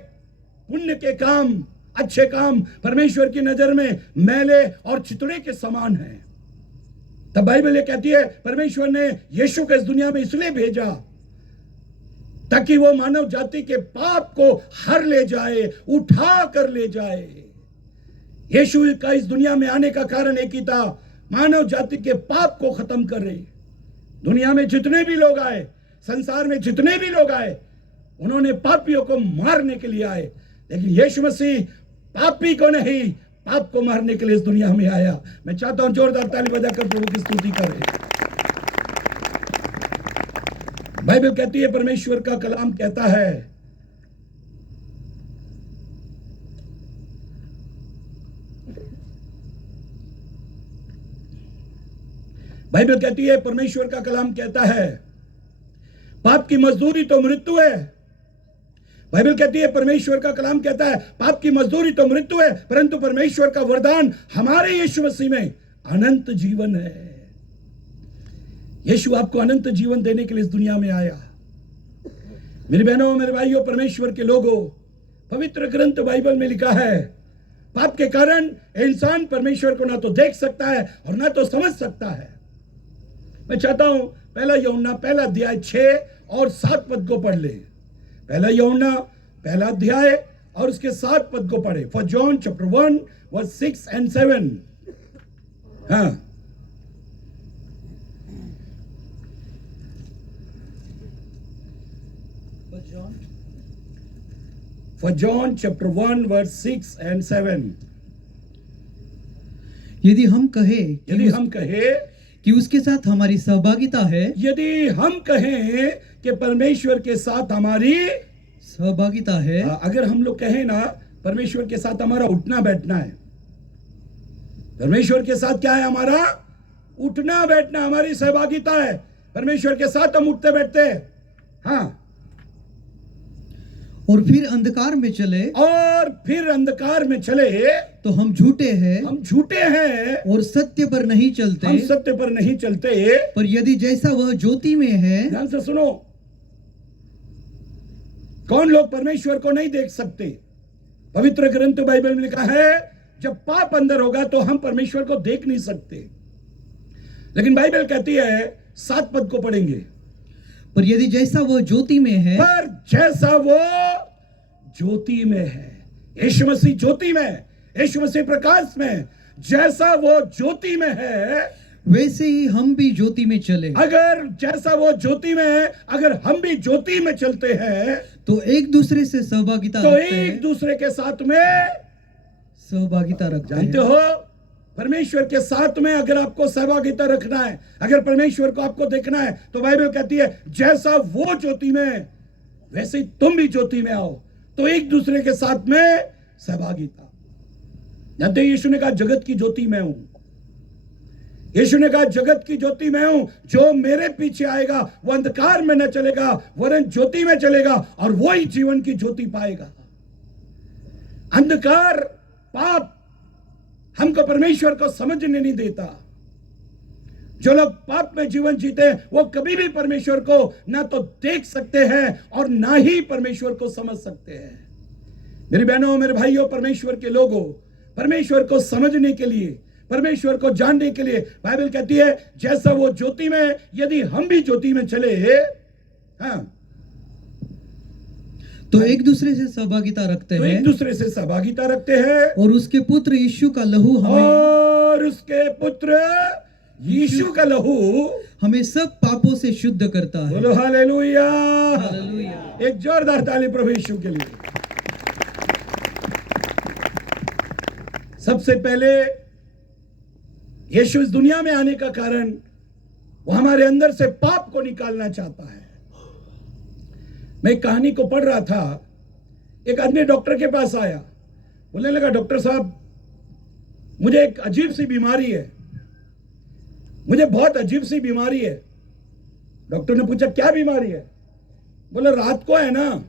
पुण्य के काम, अच्छे काम परमेश्वर की नजर में मैले और चितड़े के समान हैं। तब बाइबल ये कहती है, परमेश्वर ने यीशु को इस दुनिया में इसलिए भेजा ताकि वो मानव जाति के पाप को हर ले जाए, उठा कर ले जाए। यीशु का इस दुनिया में आने का कारण एक ही था, मानव जाति के पाप को खत्म करे। दुनिया में जितने भी लोग आए, संसार में जितने भी लोग आए, उन्होंने पापियों को मारने के लिए आए, लेकिन यीशु मसीह पापी को नहीं, पाप को मारने के लिए इस दुनिया में आया। मैं चाहता हूं जोरदार ताली बजाकर प्रभु की स्तुति करें। बाइबल कहती है, परमेश्वर का कलाम कहता है, बाइबल कहती है, परमेश्वर का कलाम कहता है, पाप की मजदूरी तो मृत्यु है। बाइबल कहती है, परमेश्वर का कलाम कहता है, पाप की मजदूरी तो मृत्यु है, परंतु परमेश्वर का वरदान हमारे यीशु मसीह में अनंत जीवन है। यीशु आपको अनंत जीवन देने के लिए इस दुनिया में आया। मेरी बहनों, मेरे भाइयों, परमेश्वर के लोगों, पवित्र ग्रंथ बाइबल में लिखा है, पाप के कारण इंसान परमेश्वर को ना तो देख सकता है और ना तो समझ सकता है। मैं चाहता हूं पहला यूहन्ना पहला अध्याय 6 और 7 पद को पढ़ ले। पहला यूहन्ना पहला अध्याय और उसके 7 पद को पढ़े। For John chapter 1 verse 6 and 7। हाँ, For John chapter 1 verse 6 and 7। यदि हम कहे कि उसके साथ हमारी सहभागिता है, यदि हम कहें कि परमेश्वर के साथ हमारी सहभागिता है, अगर हम लोग कहें ना, परमेश्वर के साथ हमारा उठना बैठना है। परमेश्वर के साथ क्या है? हमारा उठना बैठना, हमारी सहभागिता है। परमेश्वर के साथ हम उठते बैठते हैं। हाँ, और फिर अंधकार में चले तो हम झूठे हैं और सत्य पर नहीं चलते। पर यदि जैसा वह ज्योति में है, ध्यान से सुनो, कौन लोग परमेश्वर को नहीं देख सकते? पवित्र ग्रंथ बाइबल में लिखा है, जब पाप अंदर होगा तो हम परमेश्वर को देख नहीं सकते। लेकिन बाइबल कहती है, 7 पद को पढ़ेंगे, पर यदि जैसा वो ज्योति में है, पर जैसा वो ज्योति में है, यीशु मसीह ज्योति में, यीशु मसीह प्रकाश में, जैसा वो ज्योति में है वैसे ही हम भी ज्योति में चले। अगर जैसा वो ज्योति में है, अगर हम भी ज्योति में चलते हैं तो एक दूसरे से सहभागिता तो रखते एक हैं। दूसरे के साथ में सहभागिता रखते जानते हैं। हो, परमेश्वर के साथ में अगर आपको सहभागिता रखना है, अगर परमेश्वर को आपको देखना है, तो बाइबल कहती है जैसा वो ज्योति में वैसे ही तुम भी ज्योति में आओ। तो एक दूसरे के साथ में सहभागिता। जानते हो, यीशु ने कहा जगत की ज्योति मैं हूं। यीशु ने कहा जगत की ज्योति मैं हूं, जो मेरे पीछे आएगा वो अंधकार में न चलेगा वरन ज्योति में चलेगा और वो ही जीवन की ज्योति पाएगा। अंधकार, पाप हमको परमेश्वर को समझने नहीं देता। जो लोग पाप में जीवन जीते हैं वो कभी भी परमेश्वर को ना तो देख सकते हैं और ना ही परमेश्वर को समझ सकते हैं। मेरी बहनों, मेरे भाइयों, परमेश्वर के लोगों, परमेश्वर को समझने के लिए, परमेश्वर को जानने के लिए बाइबल कहती है जैसा वो ज्योति में, यदि हम भी ज्योति में चले, हाँ, तो एक दूसरे से सहभागिता रखते तो हैं एक दूसरे से सहभागिता रखते हैं और उसके पुत्र यीशु का लहू और उसके पुत्र यीशु का लहू हमें सब पापों से शुद्ध करता है। बोलो हालेलुया। हालेलुया। एक जोरदार ताली प्रभु यीशु के लिए। सबसे पहले यीशु इस दुनिया में आने का कारण वो हमारे अंदर से पाप को निकालना चाहता है। मैं एक कहानी को पढ़ रहा था। एक आदमी डॉक्टर के पास आया, बोलने लगा डॉक्टर साहब मुझे एक अजीब सी बीमारी है, मुझे बहुत अजीब सी बीमारी है। डॉक्टर ने पूछा क्या बीमारी है? बोला रात को है ना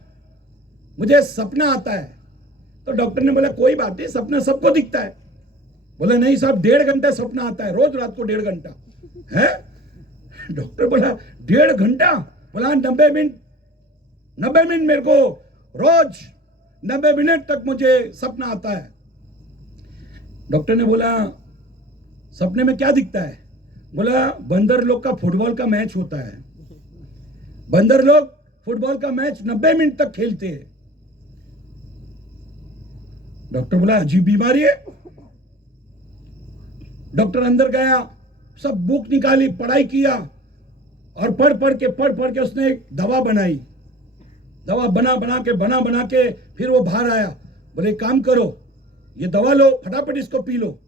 मुझे सपना आता है। तो डॉक्टर ने बोला कोई बात नहीं, सपना सबको दिखता है। बोला नहीं साहब 1.5 घंटा सपना आता है, रोज रात को 1.5 घंटा है। डॉक्टर बोला 1.5 घंटा? बोला 90 मिनट मेरे को रोज 90 मिनट तक मुझे सपना आता है। डॉक्टर ने बोला सपने में क्या दिखता है? बोला बंदर लोग का फुटबॉल का मैच होता है, बंदर लोग फुटबॉल का मैच 90 मिनट तक खेलते हैं। डॉक्टर बोला अजीब बीमारी है। डॉक्टर अंदर गया, सब बुक निकाली, पढ़ाई किया और पढ़ पढ़ के उसने एक दवा बनाई। दवा बना के फिर वो बाहर आया। बोले काम करो, ये दवा लो, फटाफट इसको पी लो,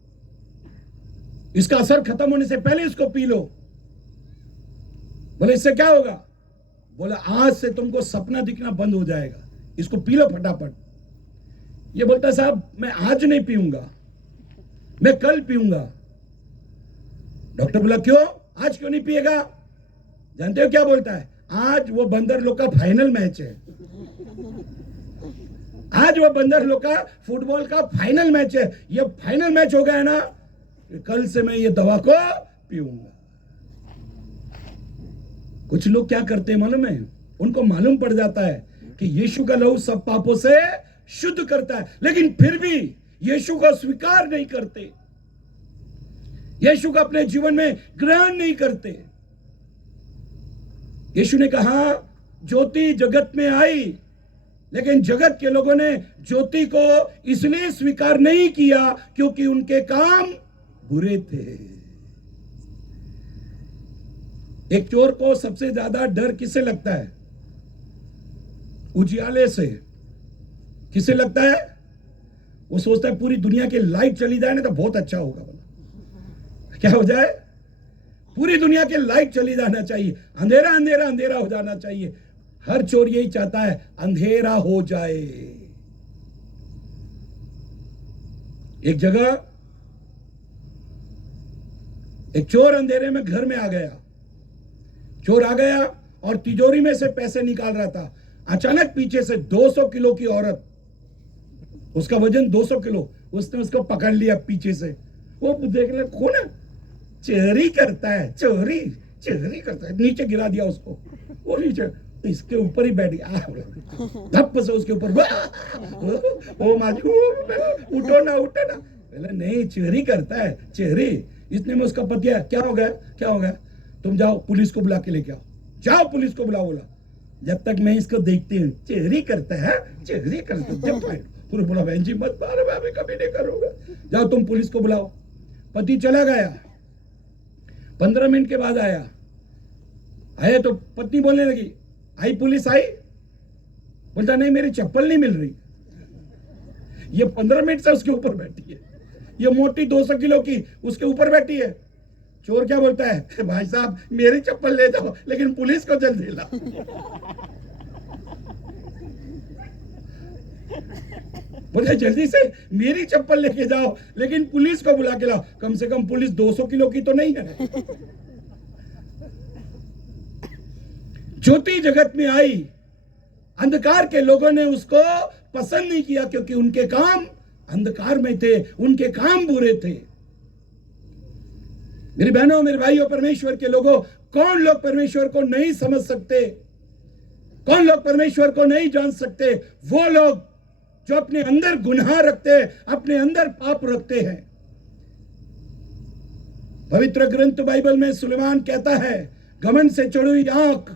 इसका असर खत्म होने से पहले इसको पी लो। बोले इससे क्या होगा? बोला आज से तुमको सपना दिखना बंद हो जाएगा, इसको पी लो फटाफट। ये बोलता साहब मैं आज नहीं पीऊंगा, मैं कल पीऊंगा। डॉक्टर बोला क्यों, आज क्यों नहीं पिएगा? जानते हो क्या बोलता है? आज वो बंदर लोग का फाइनल मैच है, आज वो बंदर लोग का फुटबॉल का फाइनल मैच है। ये फाइनल मैच हो गया ना, कल से मैं ये दवा को पीऊंगा। कुछ लोग क्या करते हैं मालूम है? उनको मालूम पड़ जाता है कि यीशु का लहू सब पापों से शुद्ध करता है, लेकिन फिर भी यीशु को स्वीकार नहीं करते, यीशु को अपने जीवन में ग्रहण नहीं करते। यीशु ने कहा ज्योति जगत में आई, लेकिन जगत के लोगों ने ज्योति को इसलिए स्वीकार नहीं किया क्योंकि उनके काम बुरे थे। एक चोर को सबसे ज्यादा डर किससे लगता है? उजियाले से। किससे लगता है? वो सोचता है पूरी दुनिया की लाइट चली जाए ना तो बहुत अच्छा होगा। बोला क्या हो जाए? पूरी दुनिया की लाइट चली जाना चाहिए, अंधेरा अंधेरा अंधेरा हो जाना चाहिए। हर चोर यही चाहता है, अंधेरा हो जाए। एक जगह एक चोर अंधेरे में घर में आ गया। चोर आ गया और तिजोरी में से पैसे निकाल रहा था। अचानक पीछे से 200 किलो की औरत, उसका वजन 200 किलो, उसने उसको पकड़ लिया पीछे से। वो देख ले कौन है? चोरी करता है, चोरी करता है। नीचे गिरा दिया उसको, वो नीचे इसके ऊपर ही बैठ गया, धप से उसके ऊपर। ओ माजू उठो ना। बोले नहीं चोरी करता है, चोरी। इसने में उसका पतिया क्या हो गया? तुम जाओ पुलिस को बुला के लेके आओ, जाओ पुलिस को बुलाओ। बोला जब तक मैं इसको देखती हूँ चोरी करता है। पूरे बोला बहन जी मत मारो, मैं कभी नहीं करूंगा। जाओ तुम पुलिस को बुलाओ। पति चला गया। 15 मिनट के बाद आया तो पत्नी बोलने लगी, आई पुलिस आई? बोलता नहीं मेरी चप्पल नहीं मिल रही। ये 15 मिनट से उसके ऊपर बैठी है, ये मोटी 200 किलो की उसके ऊपर बैठी है। चोर क्या बोलता है, भाई साहब मेरी चप्पल ले जाओ लेकिन पुलिस को जल्दी लाओ। बोले जल्दी से मेरी चप्पल लेके जाओ लेकिन पुलिस को बुला के लाओ, कम से कम पुलिस 200 किलो की तो नहीं है। ज्योति जगत में आई, अंधकार के लोगों ने उसको पसंद नहीं किया क्योंकि उनके काम अंधकार में थे, उनके काम बुरे थे। मेरी बहनों मेरे भाइयों, परमेश्वर के लोगों, कौन लोग परमेश्वर को नहीं समझ सकते, कौन लोग परमेश्वर को नहीं जान सकते? वो लोग जो अपने अंदर गुनाह रखते हैं, अपने अंदर पाप रखते हैं। पवित्र ग्रंथ बाइबल में सुलेमान कहता है, घमंड से चढ़ी हुई आंख,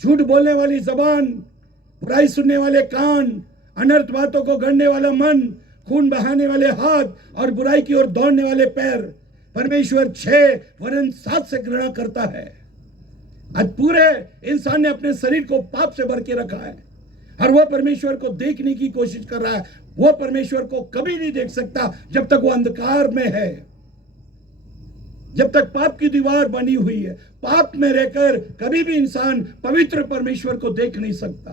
झूठ बोलने वाली जबान, बुराई सुनने वाले कान, अनर्थ बातों को गढ़ने वाला मन, खून बहाने वाले हाथ और बुराई की ओर दौड़ने वाले पैर, परमेश्वर 6 वरन 7 से घृणा करता है। आज पूरे इंसान ने अपने शरीर को पाप से भर के रखा है और वो परमेश्वर को देखने की कोशिश कर रहा है। वो परमेश्वर को कभी नहीं देख सकता जब तक वो अंधकार में है, जब तक पाप की दीवार बनी हुई है। पाप में रहकर कभी भी इंसान पवित्र परमेश्वर को देख नहीं सकता।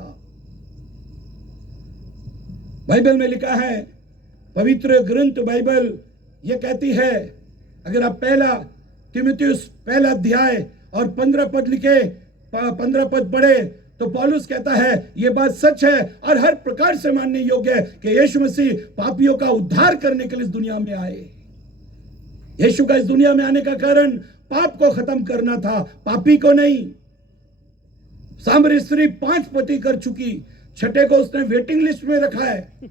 बाइबल में लिखा है, पवित्र ग्रंथ बाइबल ये कहती है, अगर आप पहला तीमुथियुस पहला अध्याय और 15 पद लिखे, 15 पद पढ़े तो पौलुस कहता है यह बात सच है और हर प्रकार से मानने योग्य है कि यीशु मसीह पापियों का उद्धार करने के लिए इस दुनिया में आए। यीशु का इस दुनिया में आने का कारण पाप को खत्म करना था, पापी को नहीं। सामरी स्त्री 5 पति कर चुकी, 6ठे को उसने वेटिंग लिस्ट में रखा है।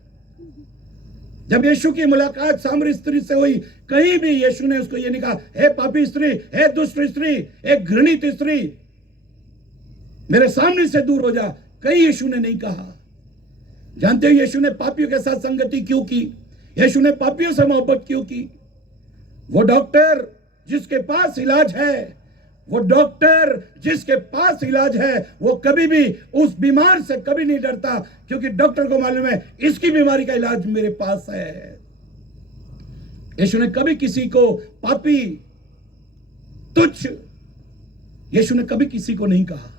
जब यीशु की मुलाकात सामरी स्त्री से हुई, कहीं भी यीशु ने उसको ये नहीं कहा, हे पापी स्त्री, हे दुष्ट स्त्री, एक घृणित स्त्री, मेरे सामने से दूर हो जा, कहीं यीशु ने नहीं कहा। जानते हो यीशु ने पापियों के साथ संगति क्यों की? यीशु ने पापियों से मोहब्बत क्यों की? वो डॉक्टर जिसके पास इलाज है, वो डॉक्टर जिसके पास इलाज है, वो कभी भी उस बीमार से कभी नहीं डरता, क्योंकि डॉक्टर को मालूम है इसकी बीमारी का इलाज मेरे पास है। यीशु ने कभी किसी को पापी, तुच्छ, यीशु ने कभी किसी को नहीं कहा।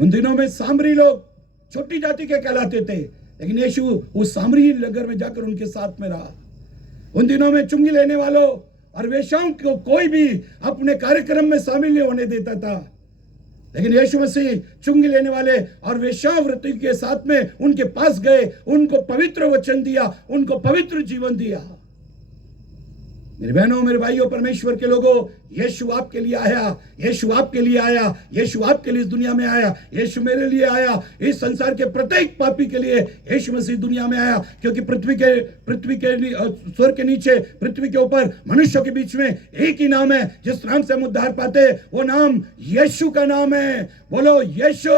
उन दिनों में सामरी लोग छोटी जाति के कहलाते थे, लेकिन यीशु उस सामरी नगर में जाकर उनके साथ में रहा। उन दिनों में चुंगी लेने वालों और वेश्याओं को कोई भी अपने कार्यक्रम में शामिल नहीं होने देता था, लेकिन यीशु मसीह चुंगी लेने वाले और वेश्यावृत्ति के साथ में उनके पास गए, उनको पवित्र वचन दिया, उनको पवित्र जीवन दिया। मेरे बहनों मेरे भाइयों, परमेश्वर के लोगों, यीशु आपके लिए आया, यीशु आपके लिए आया, यीशु आपके लिए इस दुनिया में आया, यीशु मेरे लिए आया, इस संसार के प्रत्येक पापी के लिए यीशु मसीह दुनिया में आया। क्योंकि पृथ्वी के स्वर्ग के नीचे, पृथ्वी के ऊपर, मनुष्यों के बीच में एक ही नाम है जिस नाम से हम उद्धार पाते, वो नाम यीशु का नाम है। बोलो यीशु,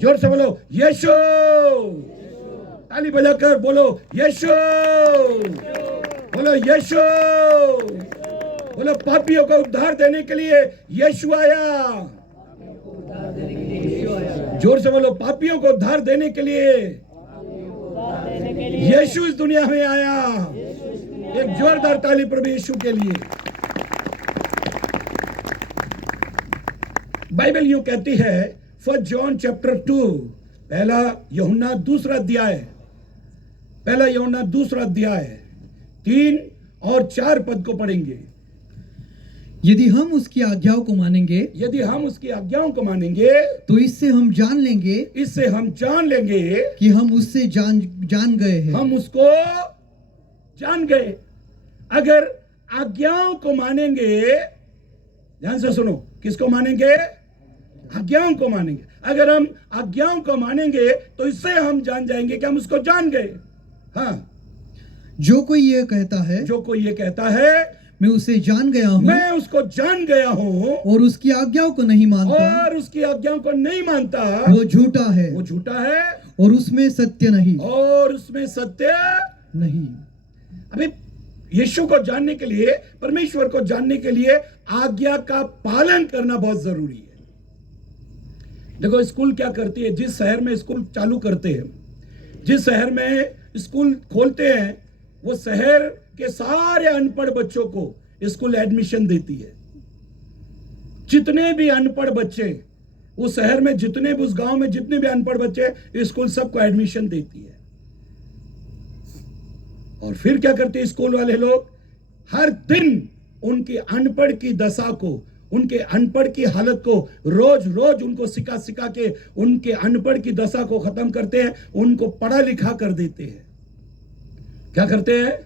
जोर से बोलो यीशु, ताली बजाकर बोलो यीशु, बोलो यीशु, बोलो पापियों को उद्धार देने के लिए यीशु आया। जोर से बोलो, पापियों को उद्धार देने के लिए यीशु इस दुनिया में आया। एक जोरदार ताली प्रभु यीशु के लिए। बाइबल यूं कहती है, फर्स्ट जॉन चैप्टर 2, पहला यूहन्ना दूसरा अध्याय, पहला यूहन्ना दूसरा अध्याय 3 और 4 पद को पढ़ेंगे। यदि हम उसकी आज्ञाओं को मानेंगे, यदि हम उसकी आज्ञाओं को मानेंगे, तो इससे हम जान लेंगे, इससे हम जान लेंगे कि हम उससे जान गए हैं। हम उसको जान गए। अगर आज्ञाओं को मानेंगे, ध्यान से सुनो, किसको मानेंगे? आज्ञाओं को मानेंगे। अगर हम आज्ञाओं को मानेंगे तो इससे हम जान जाएंगे कि हम उसको जान गए। हाँ, जो कोई ये कहता है, जो कोई ये कहता है मैं उसे जान गया हूँ, मैं उसको जान गया हूँ, और उसकी आज्ञाओं को नहीं मानता, और उसकी आज्ञाओं को नहीं मानता, वो झूठा है, वो झूठा है, और उसमें सत्य नहीं, और उसमें सत्य नहीं। अभी यीशु को जानने के लिए, परमेश्वर को जानने के लिए आज्ञा का पालन करना बहुत जरूरी है। देखो स्कूल क्या करती है, जिस शहर में स्कूल चालू करते हैं, जिस शहर में स्कूल खोलते हैं, वो शहर के सारे अनपढ़ बच्चों को स्कूल एडमिशन देती है। जितने भी अनपढ़ बच्चे उस शहर में, जितने भी उस गांव में जितने भी अनपढ़ बच्चे, स्कूल सबको एडमिशन देती है। और फिर क्या करते हैं स्कूल वाले लोग, हर दिन उनकी अनपढ़ की दशा को, उनके अनपढ़ की हालत को रोज रोज उनको सिखा सिखा के उनके अनपढ़ की दशा को खत्म करते हैं, उनको पढ़ा लिखा कर देते हैं। क्या करते हैं?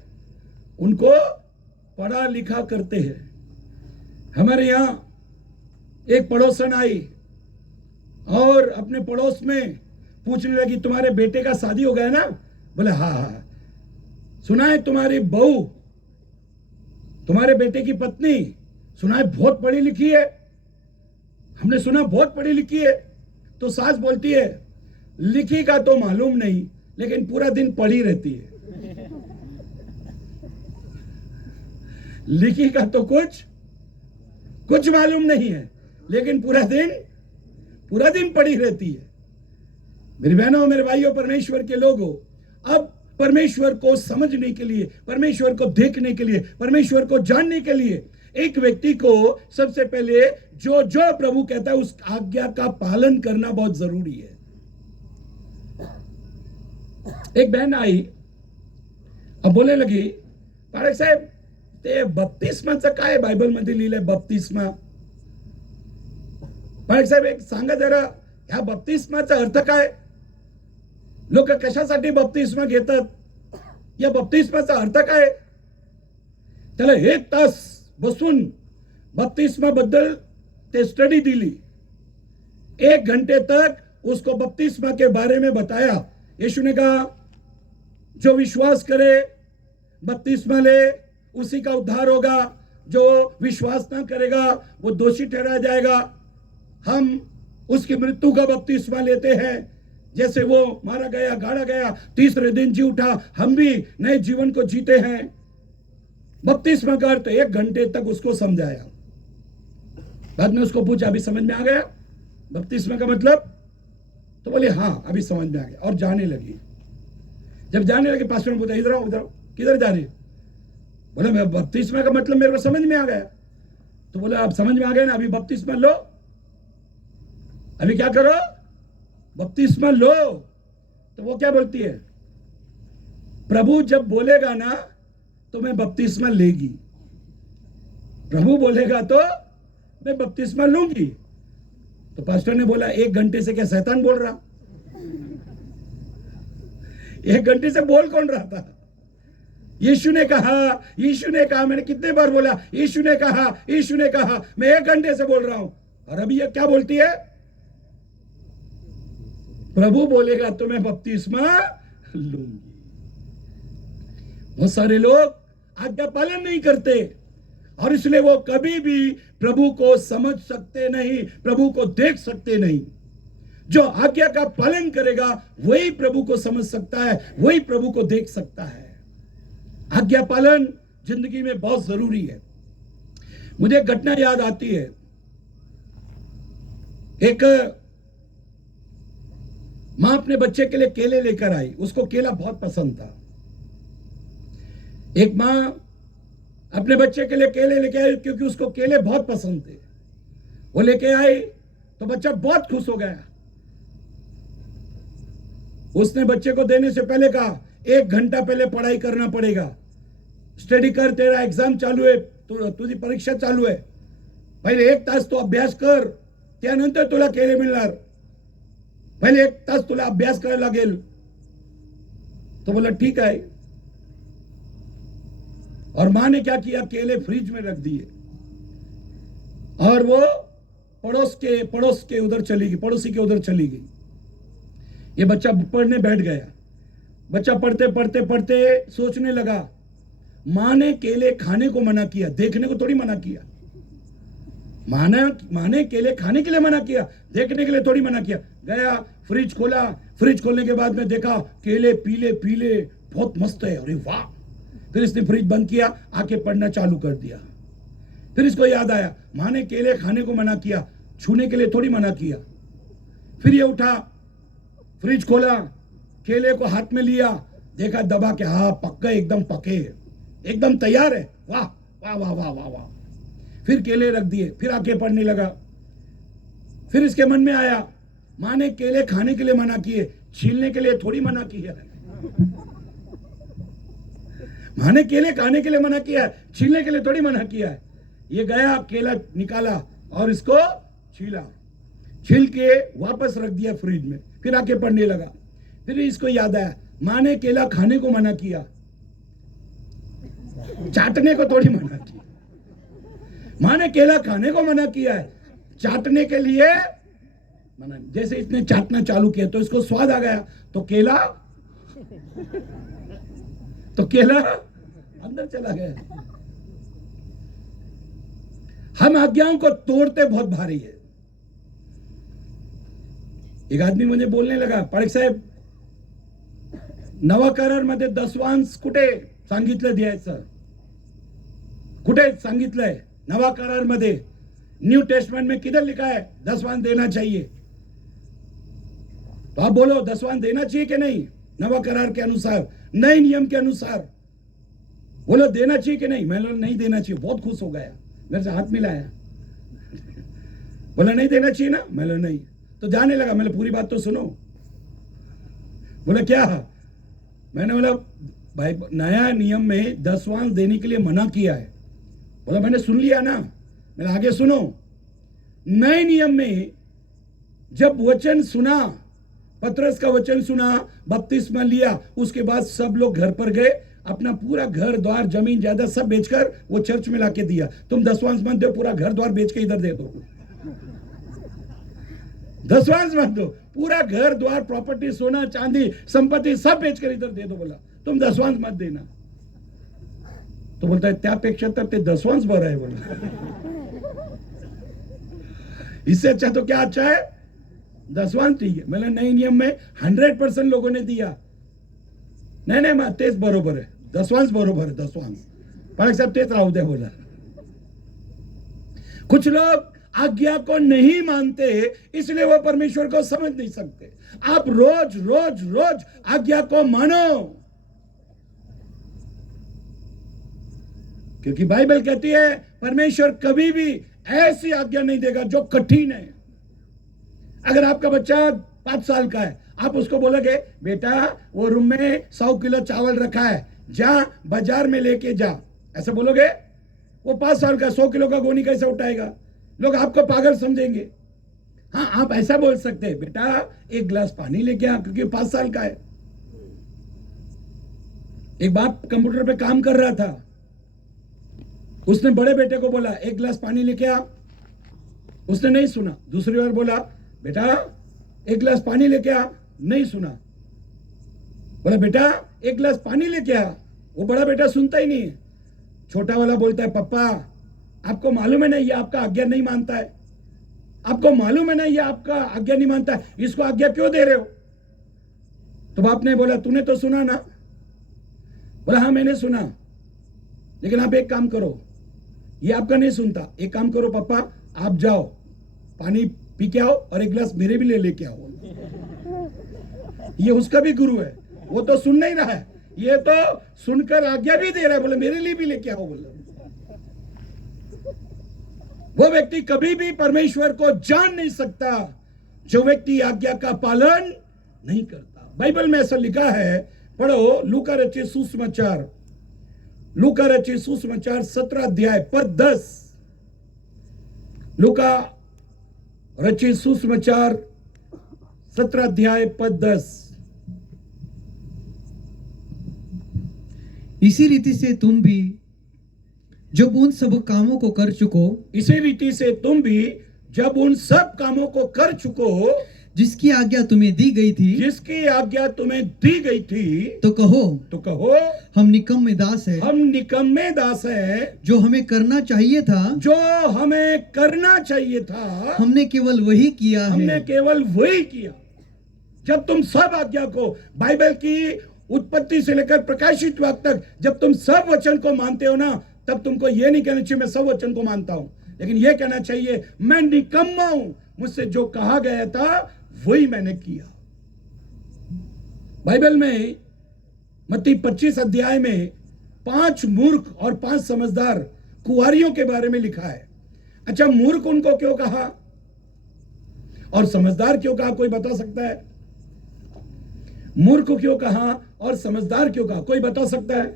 उनको पढ़ा लिखा करते हैं। हमारे यहां एक पड़ोसन आई और अपने पड़ोस में पूछने लगी, तुम्हारे बेटे का शादी हो गया ना? बोले हाँ हाँ। सुना है तुम्हारी बहू, तुम्हारे बेटे की पत्नी, सुना है बहुत पढ़ी लिखी है। हमने सुना बहुत पढ़ी लिखी है। तो सास बोलती है, लिखी का तो मालूम नहीं, लेकिन पूरा दिन पढ़ी रहती है। लिखी का तो कुछ मालूम नहीं है, लेकिन पूरा दिन पढ़ी रहती है। मेरी बहनों, मेरे भाइयों, परमेश्वर के लोगों, अब परमेश्वर को समझने के लिए, परमेश्वर को देखने के लिए, परमेश्वर को जानने के लिए एक व्यक्ति को सबसे पहले जो प्रभु कहता है उस आज्ञा का पालन करना बहुत जरूरी है। एक बहन आई, अब बोलने लगी, पारक साहेब ते बपतिस्माचं काय बायबल मध्ये लिहिलंय? बपतिस्मा, पारक साहेब एक सांगा जरा, ह्या बपतिस्माचा अर्थ काय? लोक कशासाठी बपतिस्मा घेतात? या बपतिस्माचा अर्थ काय? त्याला 1 तास बसून बपतिस्मा बद्दल ते स्टडी दिली। 1 घंटे तक उसको बपतिस्मा के बारे में बताया। यीशु ने कहा, जो विश्वास करे बपतिस्मा ले, उसी का उद्धार होगा। जो विश्वास ना करेगा वो दोषी ठहराया जाएगा। हम उसकी मृत्यु का बपतिस्मा लेते हैं, जैसे वो मारा गया, गाड़ा गया, तीसरे दिन जी उठा, हम भी नए जीवन को जीते हैं। बपतिस्मा का अर्थ 1 घंटे तक उसको समझाया। बाद में उसको पूछा, अभी समझ में आ गया बपतिस्मा का मतलब? तो बोले हाँ, अभी समझ में आ गया। और जाने लगी। जब जाने लगे, पास्टर ने पूछा, इधर आओ, इधर आओ, किधर जा रही? बोले मैं बपतिस्मा का मतलब मेरे को समझ में आ गया। तो बोले आप समझ में आ गए ना, अभी बपतिस्मा लो। अभी क्या करो? बपतिस्मा लो। तो वो क्या बोलती है? प्रभु जब बोलेगा ना तो मैं बपतिस्मा लेगी। प्रभु बोलेगा तो मैं बपतिस्मा लूंगी। तो पास्टर ने बोला, 1 घंटे से क्या शैतान बोल रहा? 1 घंटे से बोल कौन रहा था? यीशु ने कहा, मैंने कितने बार बोला, यीशु ने कहा, मैं 1 घंटे से बोल रहा हूं। और अभी ये क्या बोलती है? प्रभु बोलेगा तो मैं बपतिस्मा लूंगी। बहुत सारे लोग आज्ञा पालन नहीं करते और इसलिए वो कभी भी प्रभु को समझ सकते नहीं, प्रभु को देख सकते नहीं। जो आज्ञा का पालन करेगा वही प्रभु को समझ सकता है, वही प्रभु को देख सकता है। आज्ञा पालन जिंदगी में बहुत जरूरी है। मुझे एक घटना याद आती है। एक मां अपने बच्चे के लिए केले लेकर आई। उसको केला बहुत पसंद था। एक मां अपने बच्चे के लिए केले लेके आई क्योंकि उसको केले बहुत पसंद थे। वो लेके आई तो बच्चा बहुत खुश हो गया। उसने बच्चे को देने से पहले कहा, 1 घंटा पहले पढ़ाई करना पड़ेगा। स्टडी कर, तेरा एग्जाम चालू है, तुझी परीक्षा चालू आहे, पहिले 1 तास तू अभ्यास कर, त्यानंतर तुला केले मिळणार। पहिले 1 तास तुला अभ्यास करायला लागेल। तो बोला ठीक है। और मां ने क्या किया, केले फ्रिज में रख दिए और वो पड़ोस के उधर चली गई, पड़ोसी के उधर चली गई। ये बच्चा पढ़ने बैठ गया। बच्चा पढ़ते पढ़ते पढ़ते सोचने लगा, मां ने केले खाने को मना किया, देखने को थोड़ी मना किया। मां ने केले खाने के लिए मना किया, देखने के लिए थोड़ी मना किया। गया, फ्रिज खोला, फ्रिज खोलने के बाद में देखा केले पीले पीले बहुत मस्त है। अरे वाह! फिर इसने फ्रिज बंद किया, आके पढ़ना चालू कर दिया। फिर इसको याद आया, माँ ने केले खाने को मना किया, छूने के लिए थोड़ी मना किया। फिर ये उठा, फ्रिज खोला, केले को हाथ में लिया, देखा दबा के, हाँ पक गए, एकदम पके, एकदम तैयार है, वाह वाह वाह वाह वाह वाह। फिर केले रख दिए, फिर आके पढ़ने लगा। फिर इसके मन में आया, माँ ने केले खाने के लिए मना किए, छीलने के लिए थोड़ी मना किया है। माँ ने केले खाने के लिए मना किया है, छीलने के लिए थोड़ी मना किया है। ये गया, केला निकाला और इसको छीला, छील के वापस रख दिया फ्रिज में। फिर आके पढ़ने लगा। फिर इसको याद आया, माँ ने केला खाने को मना किया, चाटने को थोड़ी मना किया। माँ ने केला खाने को मना किया है, चाटने के लिए मना। जैसे इसने चाटना चालू किया तो इसको स्वाद आ गया, तो केला अंदर चला गया। हम आज्ञाओं को तोड़ते बहुत भारी है। एक आदमी मुझे बोलने लगा, पारेख साहेब, नवा करारमध्ये दसवांश कुठे सांगितलं द्यायचं? कुठे सांगितलंय नवा करारमध्ये? न्यू टेस्टमेंट में किधर लिखा है दसवांश देना चाहिए? तो आप बोलो, दसवांश देना चाहिए कि नहीं? नवा करार के अनुसार, नए नियम के अनुसार बोलो, देना चाहिए कि नहीं? मैं बोला नहीं देना चाहिए। बहुत खुश हो गया, मेरे से हाथ मिलाया, बोला नहीं देना चाहिए ना? मैं बोला नहीं। तो जाने लगा। मैंने पूरी बात तो सुनो। बोला क्या? मैंने बोला भाई नया नियम में दसवांश देने के लिए मना किया है। बोला मैंने सुन लिया ना। मैंने आगे सुनो। नए नियम में जब वचन सुना, पतरस का वचन सुना, बपतिस्मा लिया, उसके बाद सब लोग घर पर गए, अपना पूरा घर द्वार जमीन जायदाद सब बेचकर वो चर्च में लाके दिया। तुम दसवांश मत दो, पूरा घर द्वार बेच के इधर दे दो। दसवांश मत दो, पूरा घर द्वार प्रॉपर्टी सोना चांदी संपत्ति सब बेचकर इधर दे दो। बोला तुम दसवांश मत देना। तो बोलता है त्यापेक्षा तर ते दसवांश बरं आहे। बोला इससे अच्छा तो क्या अच्छा है? दसवांश ठीक है। मैंने नए नियम में 100% लोगों ने दिया। नहीं मग तेच बरोबर आहे, दसवांश बरोबर आहे, दसवांश। पारेख साहब तेच राहू द्या। बोला कुछ लोग आज्ञा को नहीं मानते, इसलिए वो परमेश्वर को समझ नहीं सकते। आप रोज रोज रोज आज्ञा को मानो, क्योंकि बाइबल कहती है परमेश्वर कभी भी ऐसी आज्ञा नहीं देगा जो कठिन है। अगर आपका बच्चा 5 साल का है, आप उसको बोलोगे बेटा वो रूम में 100 किलो चावल रखा है, जा बाजार में लेके जा, ऐसा बोलोगे? वो 5 साल का 100 किलो का गोनी कैसे उठाएगा? लोग आपको पागल समझेंगे। हाँ, आप ऐसा बोल सकते हैं बेटा 1 गिलास पानी लेके आ, क्योंकि 5 साल का है। एक बाप कंप्यूटर पे काम कर रहा था, उसने बड़े बेटे को बोला 1 गिलास पानी लेके आ, उसने नहीं सुना। दूसरी बार बोला बेटा 1 गिलास पानी लेके आ, नहीं सुना। बोला बेटा 1 गिलास पानी लेके आ, वो बड़ा बेटा सुनता ही नहीं है। छोटा वाला बोलता है पापा आपको मालूम है ना ये आपका आज्ञा नहीं मानता है, आपको मालूम है ना ये आपका आज्ञा नहीं मानता है, इसको आज्ञा क्यों दे रहे हो? तो बाप ने बोला तूने तो सुना ना? बोला हाँ मैंने सुना, लेकिन आप एक काम करो, ये आपका नहीं सुनता, एक काम करो पापा आप जाओ पानी पी के आओ और 1 गिलास मेरे भी लेके आओ। ये उसका भी गुरु है, वो तो सुन नहीं रहा है, ये तो सुनकर आज्ञा भी दे रहा है। बोले मेरे लिए भी लेके आओ। बोले वो व्यक्ति कभी भी परमेश्वर को जान नहीं सकता जो व्यक्ति आज्ञा का पालन नहीं करता। बाइबल में ऐसा लिखा है, पढ़ो लूका रचित सुसमाचार, लूका रचित सुसमाचार 17 अध्याय पद 10। लूका रचित सुसमाचार 17 अध्याय पद 10। इसी रीति से तुम भी जब उन सब कामों को कर चुको, इसी रीति से तुम भी जब उन सब कामों को कर चुको जिसकी आज्ञा तुम्हें दी गई थी, जिसकी आज्ञा तुम्हें दी गई थी, तो कहो हम निकम्मे दास हैं, हम निकम्मे दास हैं, जो हमें करना चाहिए था, जो हमें करना चाहिए था हमने केवल वही किया हमने है। केवल वही किया। जब तुम सब आज्ञा को, बाइबल की उत्पत्ति से लेकर प्रकाशित वाक्य तक जब तुम सब वचन को मानते हो ना, तब तुमको यह नहीं कहना चाहिए मैं सब वचन को मानता हूं, लेकिन यह कहना चाहिए मैं निकम्मा हूं, मुझसे जो कहा गया था वही मैंने किया। बाइबल में मत्ती 25 अध्याय में 5 मूर्ख और 5 समझदार कुंवारियों के बारे में लिखा है। अच्छा, मूर्ख उनको क्यों कहा और समझदार क्यों कहा, कोई बता सकता है? मूर्ख क्यों कहा और समझदार क्यों कहा, कोई बता सकता है?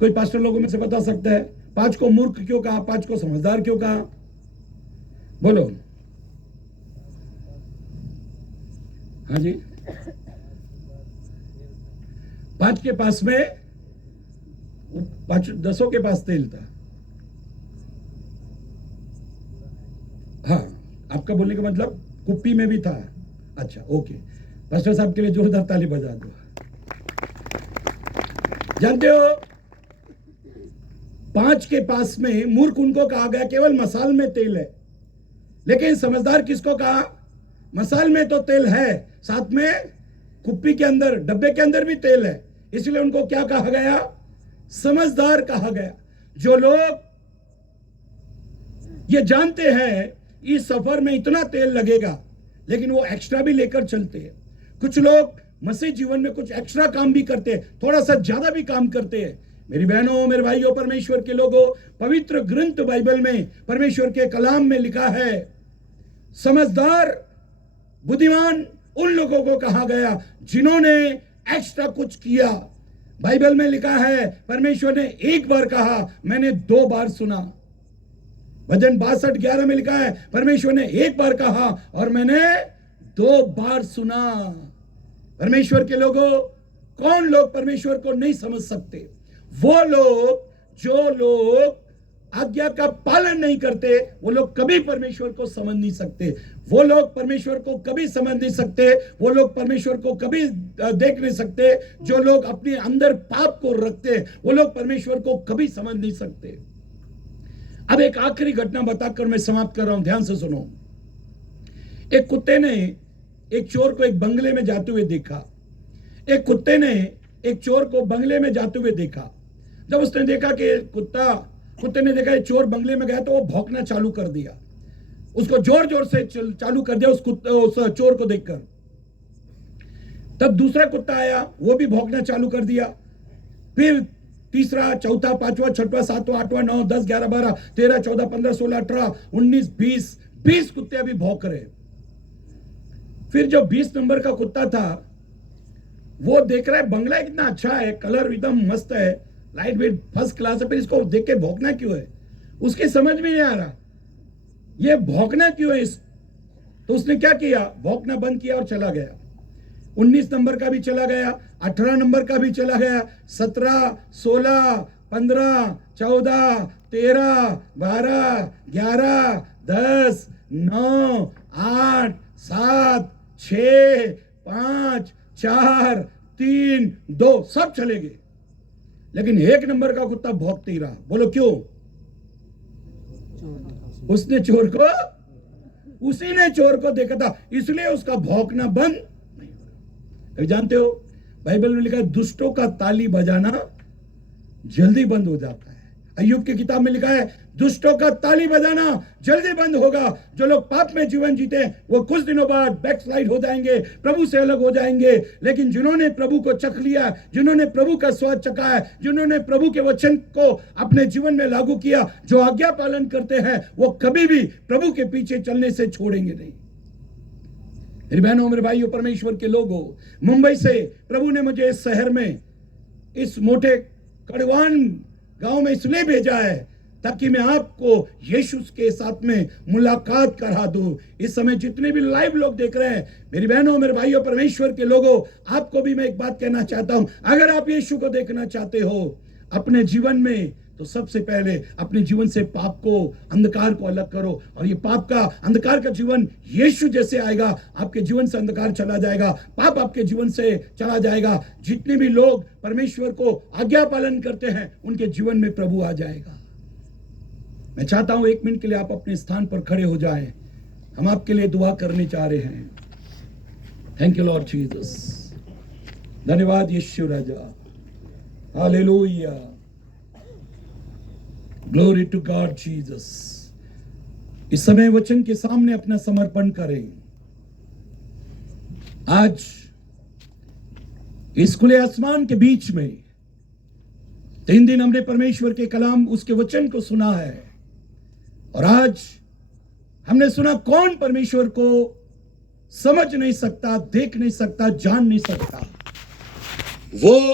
कोई पास्टर लोगों में से बता सकता है? 5 को मूर्ख क्यों कहा, 5 को समझदार क्यों कहा? बोलो। हाँ जी, 5 के पास में 10 के पास तेल था। हाँ, आपका बोलने का मतलब कुप्पी में भी था। अच्छा, ओके, पास्टर साहब के लिए जोरदार ताली बजा दो। जानते हो 5 के पास में मूर्ख उनको कहा गया केवल मसाल में तेल है, लेकिन समझदार किसको कहा? मसाल में तो तेल है, साथ में कुप्पी के अंदर, डब्बे के अंदर भी तेल है, इसलिए उनको क्या कहा गया? समझदार कहा गया। जो लोग ये जानते हैं इस सफर में इतना तेल लगेगा, लेकिन वो एक्स्ट्रा भी लेकर चलते हैं। कुछ लोग मसीह जीवन में कुछ एक्स्ट्रा काम भी करते हैं, थोड़ा सा ज्यादा भी काम करते हैं। मेरी बहनों, मेरे भाइयों, परमेश्वर के लोगों, पवित्र ग्रंथ बाइबल में परमेश्वर के कलाम में लिखा है समझदार बुद्धिमान उन लोगों को कहा गया जिन्होंने एक्स्ट्रा कुछ किया। बाइबल में लिखा है परमेश्वर ने एक बार कहा, मैंने 2 बार सुना। भजन 62:11 में लिखा है परमेश्वर ने एक बार कहा और मैंने 2 बार सुना। परमेश्वर के लोगों, कौन लोग परमेश्वर को नहीं समझ सकते? वो लोग जो लोग आज्ञा का पालन नहीं करते, वो लोग कभी परमेश्वर को समझ नहीं सकते। वो लोग परमेश्वर को कभी समझ नहीं सकते, वो लोग परमेश्वर को कभी देख नहीं सकते। जो लोग अपने अंदर पाप को रखते, वो लोग परमेश्वर को कभी समझ नहीं सकते। अब एक आखिरी घटना बताकर मैं समाप्त कर रहा हूं, ध्यान से सुनो। एक कुत्ते ने एक चोर को एक बंगले में जाते हुए देखा। एक कुत्ते ने एक चोर को बंगले में जाते हुए देखा। जब उसने देखा कि कुत्ते ने देखा चोर बंगले में गया, तो वो भौंकना चालू कर दिया। उसको जोर जोर से चालू कर दिया उस चोर को देखकर। तब दूसरा कुत्ता आया, वो भी भौंकना चालू कर दिया। फिर तीसरा, चौथा, 5वां, 6वां, 7वां, 8वां, 9, 10, 11, 12, 13, 14, 15, 16, 18, 19, 20 कुत्ते अभी भौंक रहे। फिर जो 20 नंबर का कुत्ता था, वो देख रहा है बंगला कितना अच्छा है, कलर एकदम मस्त है, लाइट वेट फर्स्ट क्लास है, फिर इसको देख के भौंकना क्यों है? उसके समझ में नहीं आ रहा ये भौंकना क्यों है तो उसने क्या किया? भौंकना बंद किया और चला गया। 19 नंबर का भी चला गया, 18 नंबर का भी चला गया, 17, 16, 15, 14, 13, 12, 11, 10, 9, 8, 7, 6, 5, 4, 3, 2 सब चले गए, लेकिन 1 नंबर का कुत्ता भौंकते ही रहा। बोलो क्यों? उसी ने चोर को देखा था, इसलिए उसका भौंकना बंद नहीं हुआ। जानते हो बाइबल में लिखा है दुष्टों का ताली बजाना जल्दी बंद हो जाता है। अय्यूब की किताब में लिखा है दुष्टों का ताली बजाना जल्दी बंद होगा। जो लोग पाप में जीवन जीते हैं वो कुछ दिनों बाद बैकस्लाइड हो जाएंगे, प्रभु से अलग हो जाएंगे। लेकिन जिन्होंने प्रभु को चख लिया, जिन्होंने प्रभु का स्वाद चखा है, जिन्होंने प्रभु के वचन को अपने जीवन में लागू किया, जो आज्ञा पालन करते हैं, वो कभी भी प्रभु के पीछे चलने से छोड़ेंगे नहीं। मेरी बहनों, मेरे भाइयों, परमेश्वर के लोगों, मुंबई से प्रभु ने मुझे इस शहर में, इस मोटे कड़वान गांव में इसलिए भेजा है ताकि मैं आपको यीशु के साथ में मुलाकात करा दूं। इस समय जितने भी लाइव लोग देख रहे हैं, मेरी बहनों, मेरे भाइयों, परमेश्वर के लोगों, आपको भी मैं एक बात कहना चाहता हूं। अगर आप यीशु को देखना चाहते हो अपने जीवन में, तो सबसे पहले अपने जीवन से पाप को, अंधकार को अलग करो। और ये पाप का, अंधकार का जीवन यीशु जैसे आएगा, आपके जीवन से अंधकार चला जाएगा, पाप आपके जीवन से चला जाएगा। जितने भी लोग परमेश्वर को आज्ञा पालन करते हैं, उनके जीवन में प्रभु आ जाएगा। मैं चाहता हूं 1 मिनट के लिए आप अपने स्थान पर खड़े हो जाएं। हम आपके लिए दुआ करने चाह रहे हैं। Thank you lord Jesus. धन्यवाद यीशु राजा, hallelujah, glory to God Jesus. इस समय वचन के सामने अपना समर्पण करें। आज इस खुले आसमान के बीच में 3 दिन हमने परमेश्वर के कलाम, उसके वचन को सुना है, और आज हमने सुना कौन परमेश्वर को समझ नहीं सकता, देख नहीं सकता, जान नहीं सकता। वो